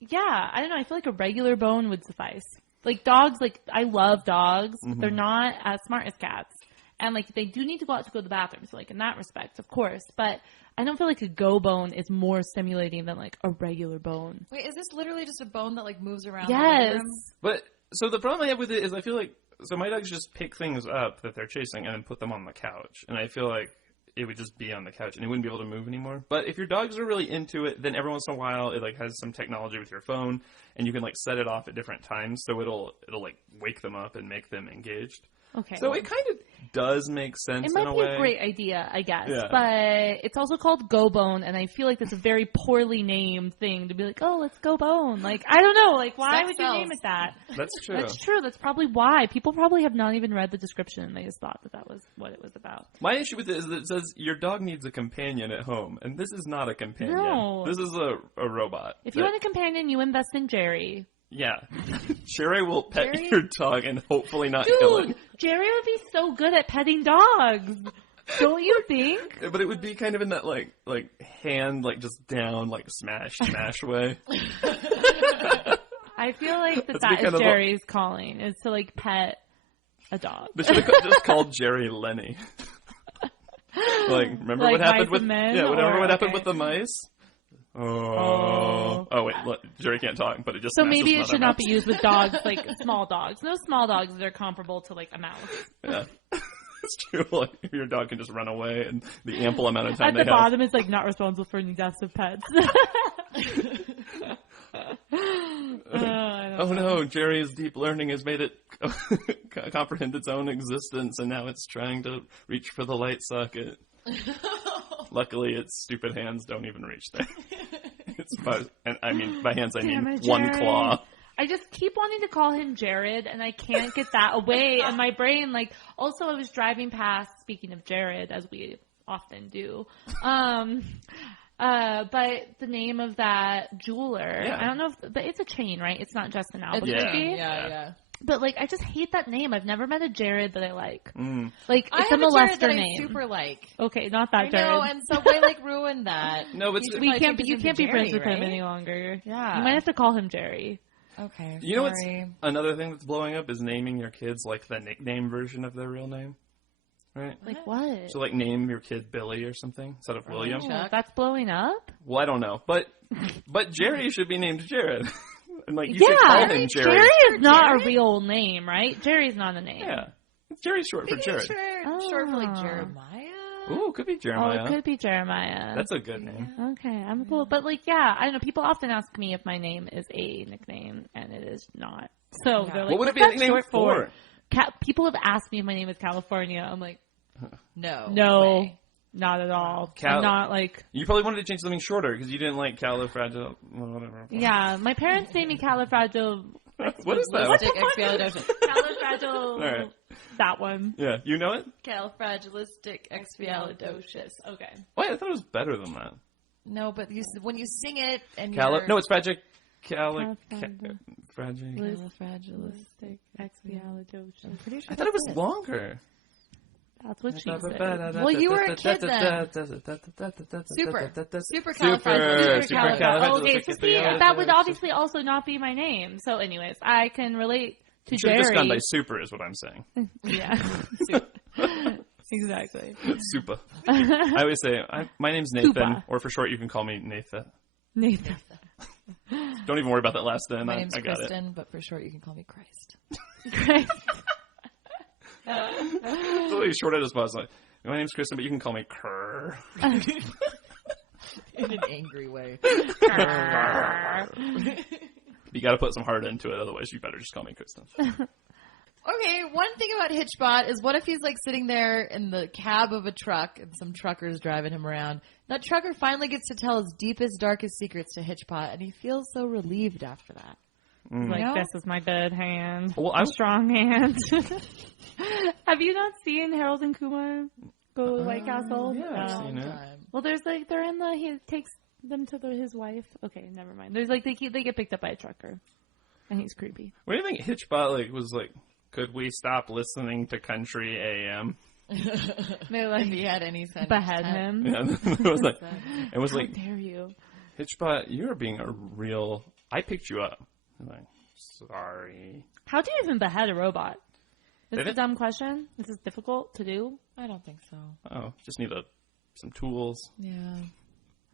yeah, I don't know. I feel like a regular bone would suffice. Like dogs, like I love dogs. Mm-hmm. They're not as smart as cats, and like they do need to go out to go to the bathroom. So like in that respect, of course. But I don't feel like a Gobone is more stimulating than like a regular bone. Wait, is this literally just a bone that like moves around? Yes. The room? But so the problem I have with it is I feel like my dogs just pick things up that they're chasing and then put them on the couch, and I feel like it would just be on the couch and it wouldn't be able to move anymore. But if your dogs are really into it, then every once in a while it like has some technology with your phone, and you can like set it off at different times, so it'll like wake them up and make them engaged. Okay. So it kind of does make sense It in might a be way. a great idea, I guess. Yeah. But it's also called Gobone, and I feel like that's a very poorly named thing to be like, oh, let's go bone. Like, I don't know. Like, why Sex would you sells. name it that? That's true. That's true. That's probably why. People probably have not even read the description. They just thought that was what it was about. My issue with it is that it says your dog needs a companion at home, and this is not a companion. No. This is a robot. If you want a companion, you invest in Jerry. Yeah. Sherry will pet Jerry? your dog and hopefully not kill it. Dude, Jerry would be so good at petting dogs. Don't you think? But it would be kind of in that like hand like just down like smash way. I feel like That's that kind is of Jerry's calling, is to like pet a dog. They should have just called Jerry Lenny. Like remember Like what happened Mice with and Men, remember or- what happened okay. with the mice? Oh wait, look, Jerry can't talk, but it just So smashes maybe it another should not mouse. be used with dogs, like small dogs. No small dogs that are comparable to like a mouse. Yeah. It's true. Like, your dog can just run away, and the ample amount of time At they the have. bottom, it's like not responsible for any deaths of pets. I Oh no, Jerry's deep learning has made it comprehend its own existence, and now it's trying to reach for the light socket. Luckily, its stupid hands don't even reach there. And I mean, by hands I mean one claw. I just keep wanting to call him Jared, and I can't get that away in my brain. Like, also, I was driving past, speaking of Jared, as we often do, but the name of that jeweler, I don't know but it's a chain, right? It's not just in Albuquerque. Yeah. But, like, I just hate that name. I've never met a Jared that I like. Like, I it's a have a Jared that molester name. I super like. Okay, not that Jared. No, and Subway, like, ruined that. No, but You can't be friends with him any longer. Yeah. You might have to call him Jerry. Okay, You know what's another thing that's blowing up is naming your kids, like, the nickname version of their real name. Right? Like what? So, like, name your kid Billy or something instead of William. Oh, that's blowing up? Well, I don't know. But Jerry should be named Jared. And, like, you should call him Jerry. Jerry is not a real name, right? Jerry's not a name. Yeah. Jerry's short for Jared. Short for, like, Jeremiah? Ooh, could be Jeremiah. Oh, it could be Jeremiah. That's a good name. Okay, I'm cool. But, like, yeah, I don't know. People often ask me if my name is a nickname, and it is not. So they're like, what would it be a nickname for? People have asked me if my name is California. I'm like, no, not at all. I'm not like. You probably wanted to change something shorter because you didn't like Califragile, whatever. Yeah, my parents named me Califragile. What is that? Califragile. All right. That one. Yeah, you know it? Califragilistic expialidocious. Okay. Wait, I thought it was better than that. No, but when you sing it and No, it's fragilistic expialidocious. pretty sure I thought it was longer. That's what she said. Well, you were a kid then. Super califragilistic. Okay, so see, that would obviously also not be my name. So anyways, I can relate to You should Jerry. have just gone by Super is what I'm saying. Yeah. Exactly. Super. I always say, my name's Nathan, Super. or for short you can call me Nathan. Nathan. Don't even worry about that last N. My name's I got Kristen, but for short you can call me Christ. Great. It's really short at his boss. Like, my name's Kristen, but you can call me Kerr. In an angry way. You got to put some heart into it, otherwise you better just call me Kristen. Okay, one thing about Hitchbot is what if he's like sitting there in the cab of a truck and some trucker's driving him around. That trucker finally gets to tell his deepest, darkest secrets to Hitchbot, and he feels so relieved after that. Like, this is my good hand. Well, a strong hand. Have you not seen Harold and Kumar go to White Castle? Yeah, I've seen it. Well, there's like, they're in he takes them to his wife. Okay, never mind. There's like, they get picked up by a trucker. And he's creepy. What do you think Hitchbot was like, could we stop listening to country AM? They like, if he had any sense. Behead him. Yeah, it was like, how dare you? Hitchbot, you're being a real, I picked you up. I'm like, sorry. How do you even behead a robot? This is a dumb question. This is difficult to do. I don't think so. Oh, just need some tools. Yeah.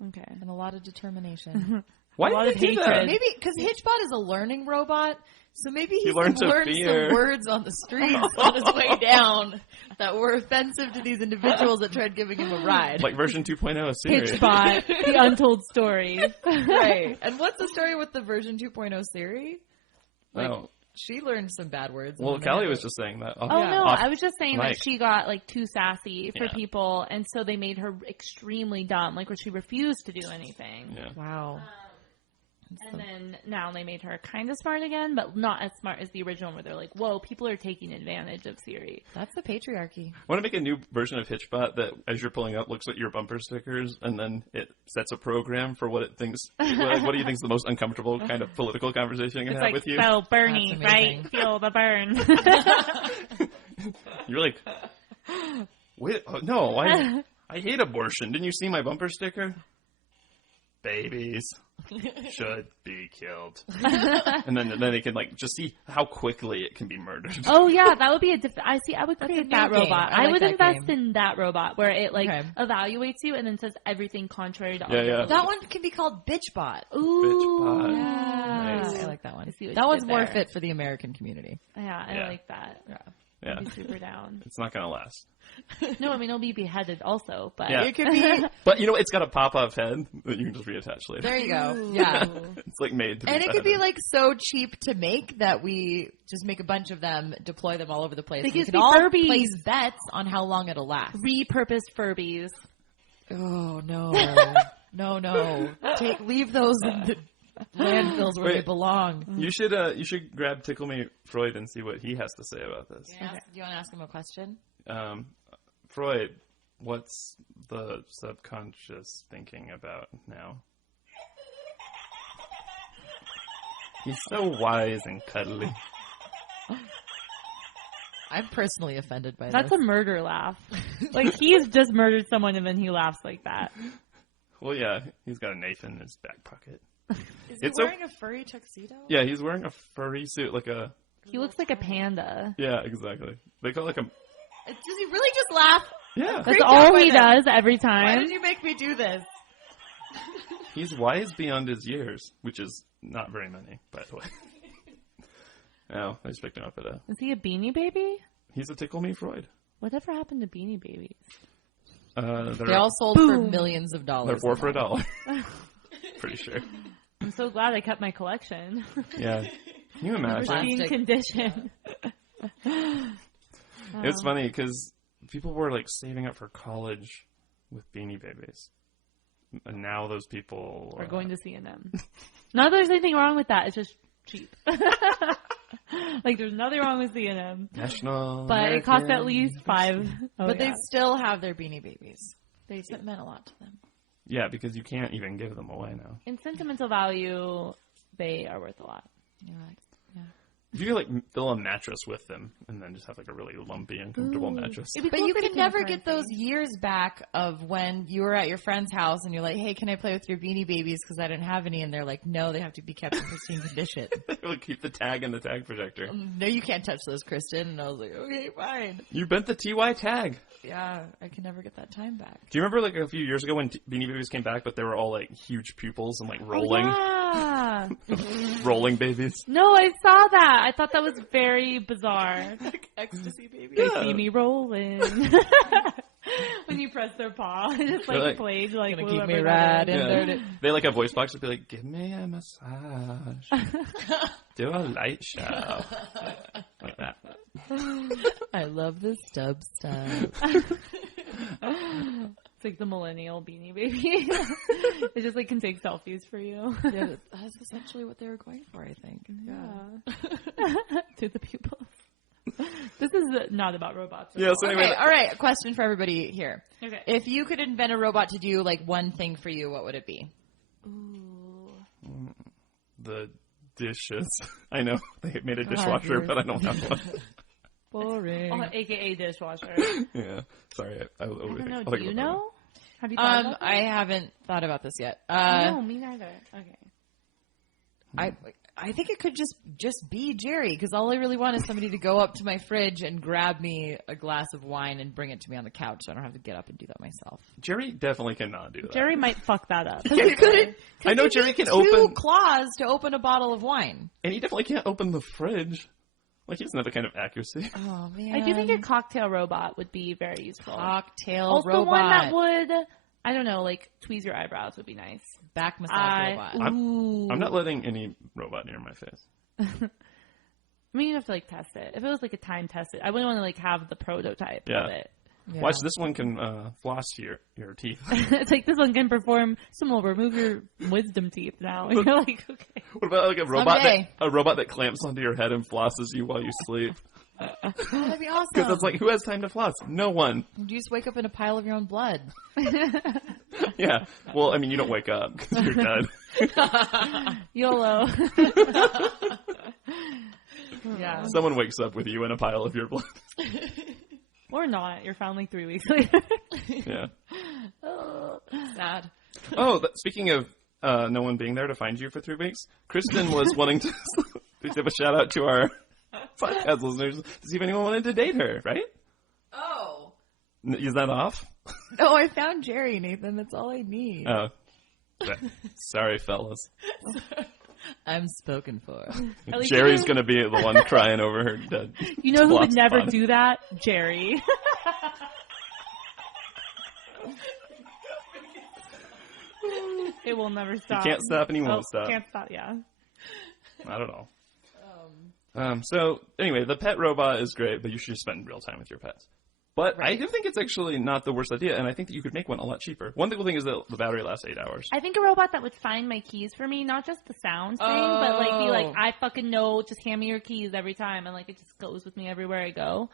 Okay. And a lot of determination. Why a lot did of they do that? hatred. Maybe because Hitchbot is a learning robot, so maybe he learned learned to some fear. words on the streets on his way down that were offensive to these individuals that tried giving him a ride. Like version 2.0 of Siri. Hitchbot, the untold story. Right. And what's the story with the version 2.0 Siri? Like, Oh. she learned some bad words. Well, Kallie was just saying that. Oh, no, I was just saying mic. that she got, like, too sassy for people, and so they made her extremely dumb, like, where she refused to do anything. Yeah. Wow. And then now they made her kind of smart again, but not as smart as the original, where they're like, whoa, people are taking advantage of Siri. That's the patriarchy. I want to make a new version of Hitchbot that, as you're pulling up, looks at your bumper stickers, and then it sets a program for what it thinks. What do you think is the most uncomfortable kind of political conversation it can have like, with you? So Bernie, That's amazing. right? Feel the burn. You're like, wait, no, I hate abortion. Didn't you see my bumper sticker? Babies should be killed. And then they can like just see how quickly it can be murdered. Oh yeah, that would be I would create that new game. robot. I like would that invest game. in that robot where it like Okay. evaluates you and then says everything contrary to all Yeah, your yeah. beliefs. That one can be called Bitchbot. Ooh, Bitchbot. yeah. Nice. I like that one. I see what That you one's did more there. fit for the American community. Yeah, I Yeah. like that. Yeah. I'd be super down. It's not going to last. No, I mean, it'll be beheaded also, but. Yeah. It could be. But, it's got a pop-off head that you can just reattach later. There you go. Yeah. It's like made to be And it could be beheaded. like so cheap to make that we just make a bunch of them, deploy them all over the place. They and we could can be all Furbies. place bets on how long it'll last. Repurposed Furbies. Oh no. No. Leave those in the landfills where Wait. they belong. You should grab Tickle Me Freud and see what he has to say about this. Do you want to ask him a question? Freud, what's the subconscious thinking about now? He's so wise and cuddly. I'm personally offended by That's this. a murder laugh. Like, he's just murdered someone and then he laughs like that. Well, yeah, he's got a knife in his back pocket. Is he It's wearing a furry tuxedo? Yeah, he's wearing a furry suit, like a... He looks like a panda. Yeah, exactly. They call it like a... Does he really just laugh? Yeah, That's Freaked out all by he that. does every Why time. did you make me do this? he's wise beyond his years, which is not very many, by the way. Oh, I just picked him up at a... Is he a Beanie Baby? He's a Tickle Me Freud. Whatever happened to Beanie Babies? They all sold for Boom. millions of dollars. They're 4 for $1. Pretty sure. I'm so glad I kept my collection. Yeah. Can you imagine? Pristine Plastic. condition. It's funny because people were like saving up for college with Beanie Babies. And now those people We're going to C&M. Not that there's anything wrong with that. It's just cheap. Like, there's nothing wrong with C&M. National But it costs at American least $5. Oh, But yeah. they still have their Beanie Babies. They do. It meant a lot to them. Yeah, because you can't even give them away now. In sentimental value, they are worth a lot. You're right. Yeah. If you could like fill a mattress with them and then just have like a really lumpy, uncomfortable mattress. It'd be But cool you if they can came never with get currency. those years back of when you were at your friend's house and you're like, hey, can I play with your Beanie Babies because I didn't have any? And they're like, no, they have to be kept in pristine condition. Like keep the tag in the tag projector. No, you can't touch those, Kristen. And I was like, okay, fine. You bent the TY tag. Yeah, I can never get that time back. Do you remember like a few years ago when Beanie Babies came back, but they were all like huge pupils and like rolling, Yeah. rolling babies? No, I saw that. I thought that was very bizarre. Like ecstasy baby. They Yeah. see me rolling. When you press their paw, it just They're like, played like Gonna keep whoever me that right is. in Yeah. there. They like a voice box to be like, give me a massage, do a light show, like that. I love the stub stuff. It's like the millennial Beanie Baby. It just like can take selfies for you. Yeah, that's essentially what they were going for, I think. Yeah. To the pupils. This is not about robots. Yeah. So anyway, Okay, all right. A question for everybody here. Okay. If you could invent a robot to do like one thing for you, what would it be? Ooh. the dishes. I know they made a God, dishwasher, you're- but I don't have one. Boring. Oh, AKA dishwasher. Yeah. Sorry. I I don't know. I'll Do think you about that know? one. Have you thought about I haven't thought about this yet. that? No, me neither. Okay. I think it could just be Jerry, because all I really want is somebody to go up to my fridge and grab me a glass of wine and bring it to me on the couch, so I don't have to get up and do that myself. Jerry definitely cannot do that. Jerry might fuck that up. I know Jerry can Two open, claws to open a bottle of wine. and he definitely can't open the fridge. Like he doesn't have that kind of accuracy. Oh man! I do think a cocktail robot would be very useful. cocktail Also, robot, one that would, I don't know, like tweeze your eyebrows would be nice. back massage robot. Ooh. I'm not letting any robot near my face. I mean, you have to like test it. If it was like a time tested, I wouldn't want to like have the prototype Yeah. of it. Yeah. Watch, this one can floss your teeth. It's like this one can perform. Someone will remove your wisdom teeth now. And you're like, okay. What about like a robot Someday. that clamps onto your head and flosses you while you sleep? That'd be awesome. Because it's like, who has time to floss? No one. You just wake up in a pile of your own blood. Yeah. Well, I mean, you don't wake up because you're dead. YOLO. Yeah. Someone wakes up with you in a pile of your blood. Or not. You're found like 3 weeks later. Yeah. Sad. Oh, speaking of no one being there to find you for 3 weeks, Kristen was wanting to give a shout out to our podcast listeners to see if anyone wanted to date her, right? Oh. Is that off? No, I found Jerry, Nathan. That's all I need. Oh. Sorry, fellas. I'm spoken for. At least Jerry's going to be the one crying over her dead. You know who would lost never body. do that? Jerry. It will never stop. He can't stop and he won't stop. Can't stop, yeah. I don't know. So, anyway, the pet robot is great, but you should just spend real time with your pets. But I do think it's actually not the worst idea, and I think that you could make one a lot cheaper. One cool thing is that the battery lasts 8 hours. I think a robot that would find my keys for me, not just the sound thing, but like be like, I fucking know, just hand me your keys every time, and like it just goes with me everywhere I go.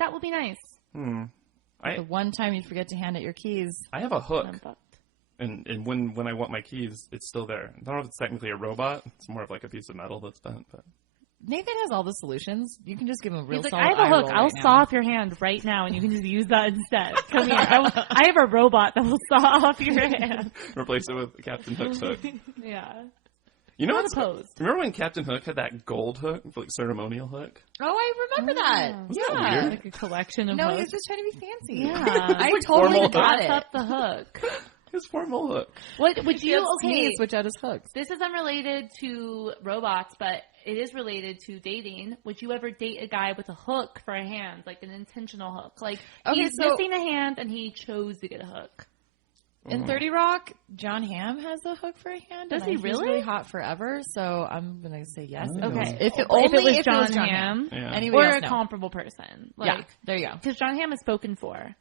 That would be nice. The one time you forget to hand it your keys. I have a hook, I'm fucked. and when I want my keys, it's still there. I don't know if it's technically a robot. It's more of like a piece of metal that's bent, but... Nathan has all the solutions. You can just give him a real He's like, solid I have a eye hook. roll I'll right saw now. off your hand right now, and you can just use that instead. Come here. I have a robot that will saw off your hand. Replace it with Captain Hook's hook. Yeah. You know Not what's opposed. Remember when Captain Hook had that gold hook, like ceremonial hook? Oh, I remember that. Wasn't that Yeah. weird? Like a collection of No, he hooks. was just trying to be fancy. Yeah. I like totally formal got What's it. up the hook? His formal hook. What would He you? had Okay. sneeze, switch out his hooks. This is unrelated to robots, but it is related to dating. Would you ever date a guy with a hook for a hand, like an intentional hook? Like Okay, he's so- missing a hand and he chose to get a hook. In 30 Rock, John Hamm has a hook for a hand. Does and he he's really? really hot forever, so I'm going to say yes. Oh. Okay. If it, Only only if it was if John it was John Hamm. Yeah. Anybody Or else, a no. comparable person. Yeah, Like, there you go. because John Hamm is spoken for.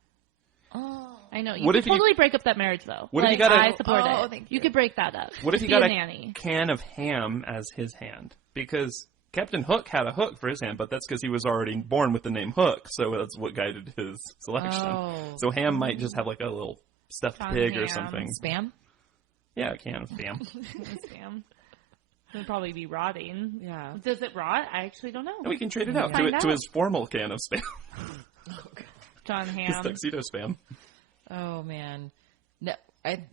Oh. I know. You What could if you- totally break up that marriage, though. What if like, you got a- I support Oh, it. thank You you. could break that up. What if you Be got a a nanny? can of ham as his hand? Because Captain Hook had a hook for his hand, but that's because he was already born with the name Hook, so that's what guided his selection. Oh. So Ham might just have like a little stuffed John pig or Hamm. something. Spam? Yeah, a can of ham. Spam. It would probably be rotting. Yeah. Does it rot? I actually don't know. And we can trade it out Find to out. his formal can of spam. John His Hamm. tuxedo spam. Oh, man. No, never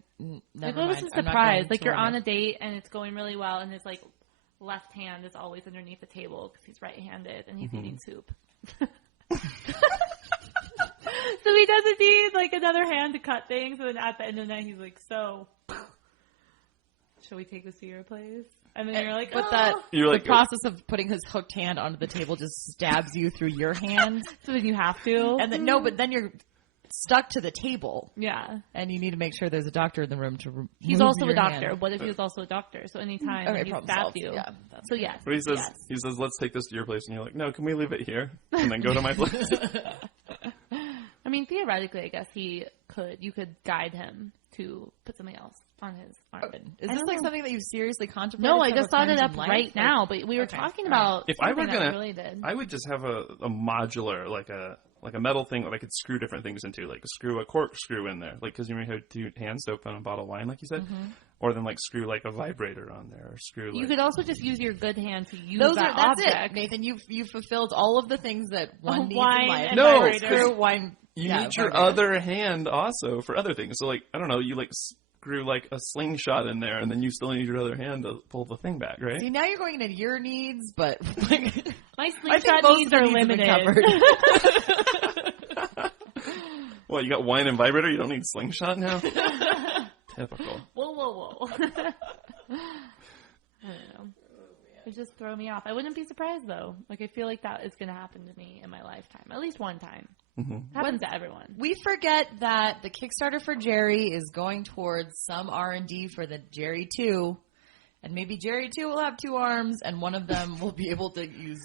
Like, what mind. was the I'm not surprise? going Like, to you're warm on a up. date and it's going really well, and his like left hand is always underneath the table because he's right-handed and he's eating soup. So he doesn't need like another hand to cut things, and then at the end of the night he's like, "So, shall we take this to your place?" And then you're like, But "Oh." that You're like- the process of putting his hooked hand onto the table just stabs you through your hand. So then you have to. And then no, but then you're stuck to the table, Yeah. and you need to make sure there's a doctor in the room to remove He's also a your doctor. hand. What if he was also a doctor? So anytime Okay, that he problem stabbed solved. you. Yeah, that's So yes. But he says, yes. let's take this to your place. And you're like, no, can we leave it here? And then go to my place. I mean, theoretically, I guess you could guide him to put something else on his arm. Is I this don't like know. something that you've seriously contemplated? No, I several just thought it times up in life? right Like- now, but we were Okay, talking all right. about If I were something that gonna, related. I would just have a modular, like a metal thing that I could screw different things into, like screw a corkscrew in there, like because you may have two hands to open a bottle of wine, like you said, or then like screw like a vibrator on there, or screw. You Like, could also just use your good hand to use That's object. it, Nathan. You've fulfilled all of the things that one needs Wine in life. and No, vibrator. Screw, wine. you yeah, need your vibrator. other hand also for other things. So like I don't know, you like screw like a slingshot in there, and then you still need your other hand to pull the thing back, right? See, now you're going into your needs, but like, My I think slingshot most needs of are the needs limited. have been Well, you got wine and vibrator. You don't need slingshot now. Typical. Whoa. I don't know. It just throw me off. I wouldn't be surprised though. Like I feel like that is going to happen to me in my lifetime, at least one time. Happens to everyone. We forget that the Kickstarter for Jerry is going towards some R&D for the Jerry 2, and maybe Jerry 2 will have two arms, and one of them will be able to use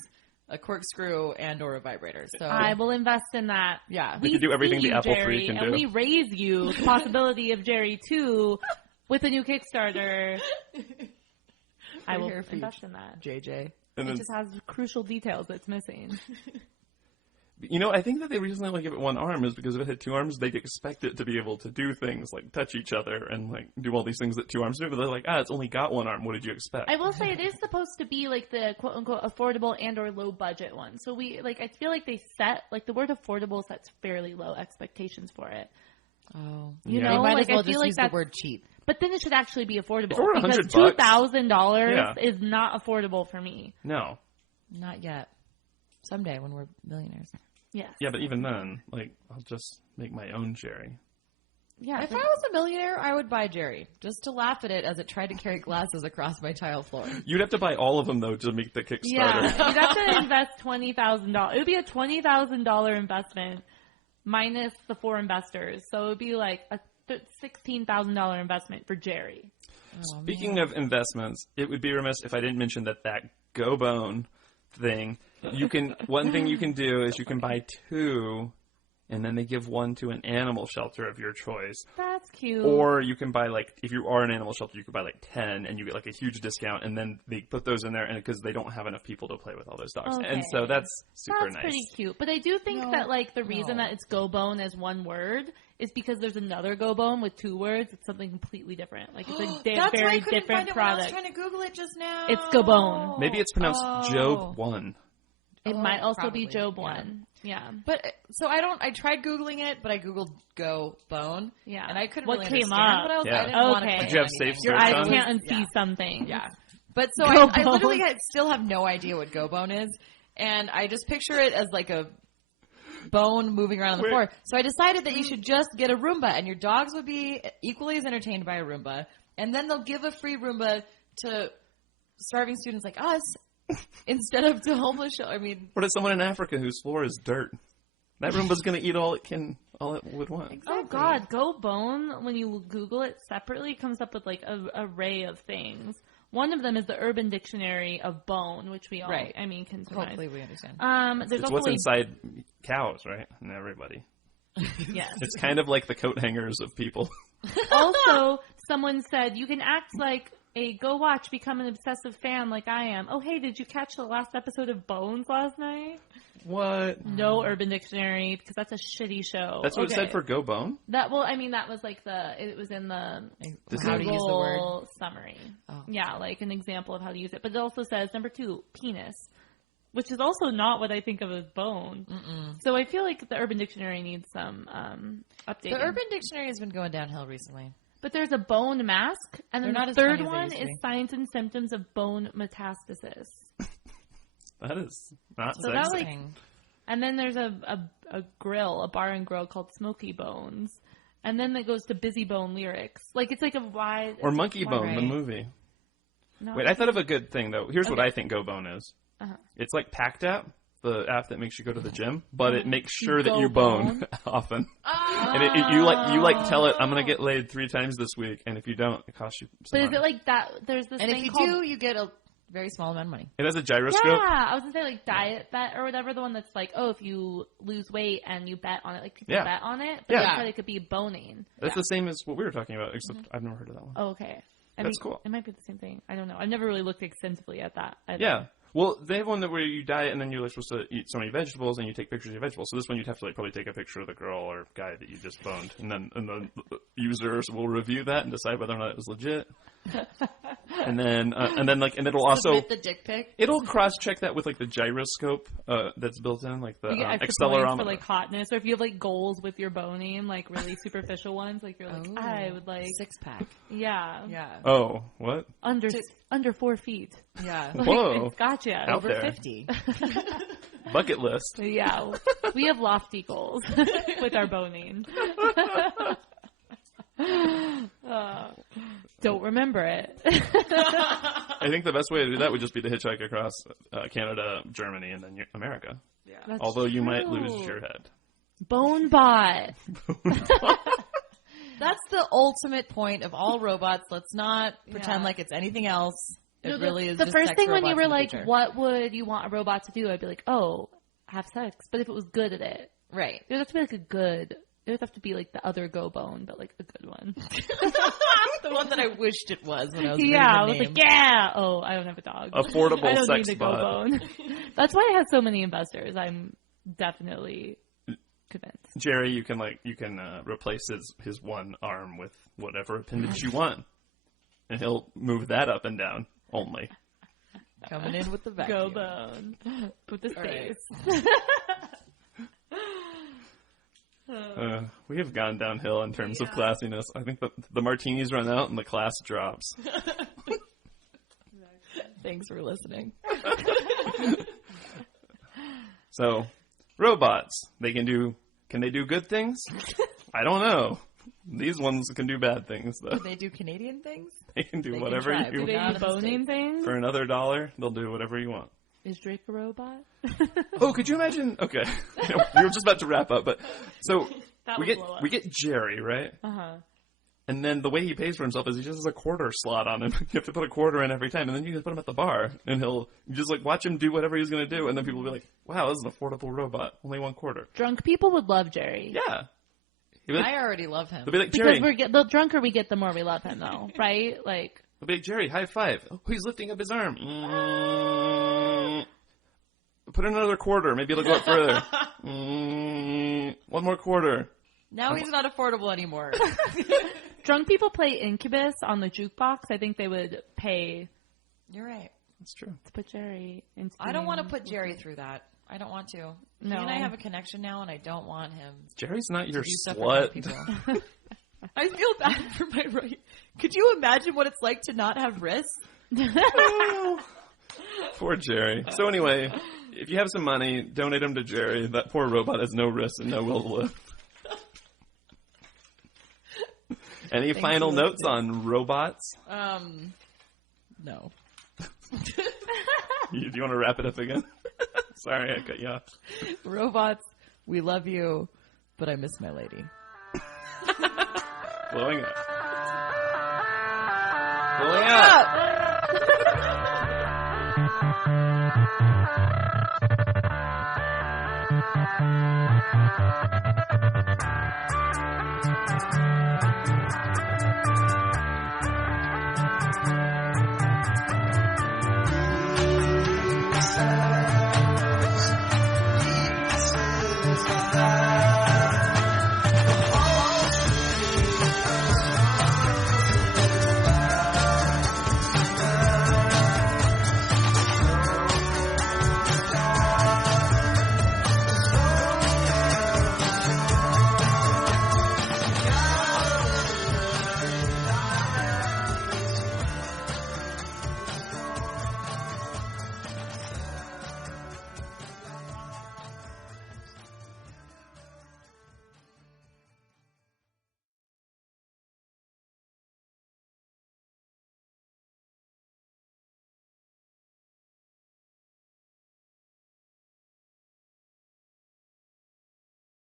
a corkscrew and or a vibrator. So I will invest in that. yeah, We can do everything see the you, Apple Jerry, III can and do. we raise you the possibility of Jerry 2 with a new Kickstarter. I will here for you, invest in that. JJ. And It then, just has crucial details that's missing. you know, I think that the reason they only give it one arm is because if it had two arms, they'd expect it to be able to do things like touch each other and like do all these things that two arms do. But they're like, it's only got one arm. What did you expect? I will say it is supposed to be like the quote unquote affordable and or low budget one. So I feel like they set like the word affordable sets fairly low expectations for it. Oh, You Yeah. know, they might like as well I feel just like use the that's, word cheap. but then it should actually be affordable If it were because $100, $2,000 yeah. is not affordable for me. No. Not yet. Someday when we're millionaires. Yes. Yeah, but even then, like, I'll just make my own Jerry. Yeah. If I was a millionaire, I would buy Jerry just to laugh at it as it tried to carry glasses across my tile floor. You'd have to buy all of them though to make the Kickstarter. Yeah, you'd have to invest $20,000. It would be a $20,000 investment minus the 4 investors, so it would be like a $16,000 investment for Jerry. Speaking of investments, it would be remiss if I didn't mention that Gobone thing. One thing you can do is you can buy 2. And then they give 1 to an animal shelter of your choice. That's cute. Or you can buy, like, if you are an animal shelter, you could buy, like, 10, and you get, like, a huge discount. And then they put those in there because they don't have enough people to play with all those dogs. Okay. And so that's super That's nice. pretty cute. But I do think that, like, the reason that it's Gobone as one word is because there's another Gobone with 2 words. It's something completely different. Like, it's a That's very why I couldn't different find it when I was product. trying to Google it just now. It's Gobone. Maybe it's pronounced Job 1. It might also probably, be Job 1. Yeah. But so I tried Googling it, but I Googled Go Bone. Yeah. And I couldn't What really came understand up? what else. Yeah. I didn't want to Okay. click Did you have anything. safe Your search eyes on it? can't unsee Yeah. something. Yeah. But so Gobone. I literally still have no idea what Go Bone is. And I just picture it as like a bone moving around on the floor. So I decided that you should just get a Roomba, and your dogs would be equally as entertained by a Roomba. And then they'll give a free Roomba to starving students like us instead of to homeless shelter. I mean, What if someone in Africa whose floor is dirt? That Roomba's going to eat all it would want. Oh God, Gobone, when you Google it separately, comes up with like an array of things. One of them is the Urban Dictionary of bone, which we all, Right. I mean, can surmise. hopefully we understand. There's It's also what's like, inside cows, right? And everybody. yes. It's kind of like the coat hangers of people. Also, someone said you can act like a go watch, become an obsessive fan like I am. Oh, hey, did you catch the last episode of Bones last night? What? No Urban Dictionary because that's a shitty show. That's what it Okay. said for Gobone? That. Well, I mean, that was like it was in the How to use the word. Google summary. Oh. Yeah, like an example of how to use it. But it also says number 2, penis, which is also not what I think of as bone. So I feel like the Urban Dictionary needs some updating. The Urban Dictionary has been going downhill recently. But there's a bone mask, and then They're not the as third funny as they one used to is be. signs and symptoms of bone metastasis. That is not So sexy. that like, and then there's a bar and grill called Smoky Bones, and then it goes to Busy Bone lyrics. Like it's like a wide Or Monkey Bone, the right. movie. No, Wait, I thought of a good thing, though. Here's what I think Gobone is. Uh-huh. It's like Packed App, the app that makes you go to the gym, but it makes sure that Go you bone bone. often. And you tell it, I'm going to get laid 3 times this week, and if you don't, it costs you some But is money. it like that? There's this And thing if you called do, you get a very small amount of money. It has a gyroscope. yeah. I was gonna say like Diet Bet or whatever, the one that's like, oh, if you lose weight and you bet on it, like people Yeah. bet on it. But Yeah. they said it could be boning. That's the same as what we were talking about, except I've never heard of that one. Oh, okay. That's cool. It might be the same thing. I don't know. I've never really looked extensively at that. Yeah. Well, they have one that where you diet and then you're like supposed to eat so many vegetables and you take pictures of your vegetables. So this one you'd have to like probably take a picture of the girl or guy that you just boned, and then the users will review that and decide whether or not it was legit. and then it'll also Submit the dick pic. it'll cross check that with like the gyroscope that's built in, like the You get extra points accelerometer. for like hotness, or if you have like goals with your boning, like really superficial ones, like you're like, I would like, 6-pack. yeah, Yeah. Oh, what? under 4 feet. Yeah. Like, Whoa. it's gotcha. Out Over there. 50. Bucket list. Yeah, we have lofty goals with our boning. Don't remember it. I think the best way to do that would just be to hitchhike across Canada, Germany, and then America. That's Although you might true. lose your head. Bone bot. That's the ultimate point of all robots. Let's not pretend Yeah. like it's anything else. It No, really is the just first sex thing when you robots were in the like, future. what would you want a robot to do? I'd be like, oh, have sex. But if it was good at it, Right. it would have to be like it would have to be like the other Gobone, but like a good one. The one that I wished it was when I was Yeah, I was reading the like, name. yeah. Oh, I don't have a dog. Affordable I don't sex need the bot. Gobone. That's why it has so many investors. I'm definitely convinced. Jerry, you can replace his one arm with whatever appendage you want, and he'll move that up and down only. Coming in with the vacuum. Gobone with the All right. space. We have gone downhill in terms of classiness. I think the martinis run out and the class drops. Thanks for listening. So, robots, can they do good things? I don't know. These ones can do bad things, though. Do they do Canadian things? They can do They can whatever try, you Do they Out do of the boning States. things? For another $1, they'll do whatever you want. Is Drake a robot? Oh, could you imagine? Okay. We were just about to wrap up, but so That we would get blow up. we get Jerry, right? Uh-huh. And then the way he pays for himself is he just has a quarter slot on him. You have to put a quarter in every time, and then you just put him at the bar, and you just like watch him do whatever he's going to do, and then people will be like, "Wow, this is an affordable robot. Only one quarter." Drunk people would love Jerry. Yeah. He'll be like, I already love him. they'll be like, Jerry. Because the drunker we get, the more we love him, though, right? Like, They'll be like, Jerry, high five. Oh, he's lifting up his arm. Put in another quarter. Maybe it'll go up further. One more quarter. Now he's not affordable anymore. drunk people play Incubus on the jukebox. I think they would pay You're right. That's true. to put Jerry into I don't want to put Jerry through that. I don't want to. No. He and I have a connection now, and I don't want him Jerry's not your to do stuff for other slut. people. I feel bad for my right. Could you imagine what it's like to not have wrists? Poor Jerry. So anyway, if you have some money, donate them to Jerry. That poor robot has no wrists and no will to live. Any final notes on robots? No. Do you want to wrap it up again? Sorry, I cut you off. Robots, we love you, but I miss my lady. Blowing up. Blowing up.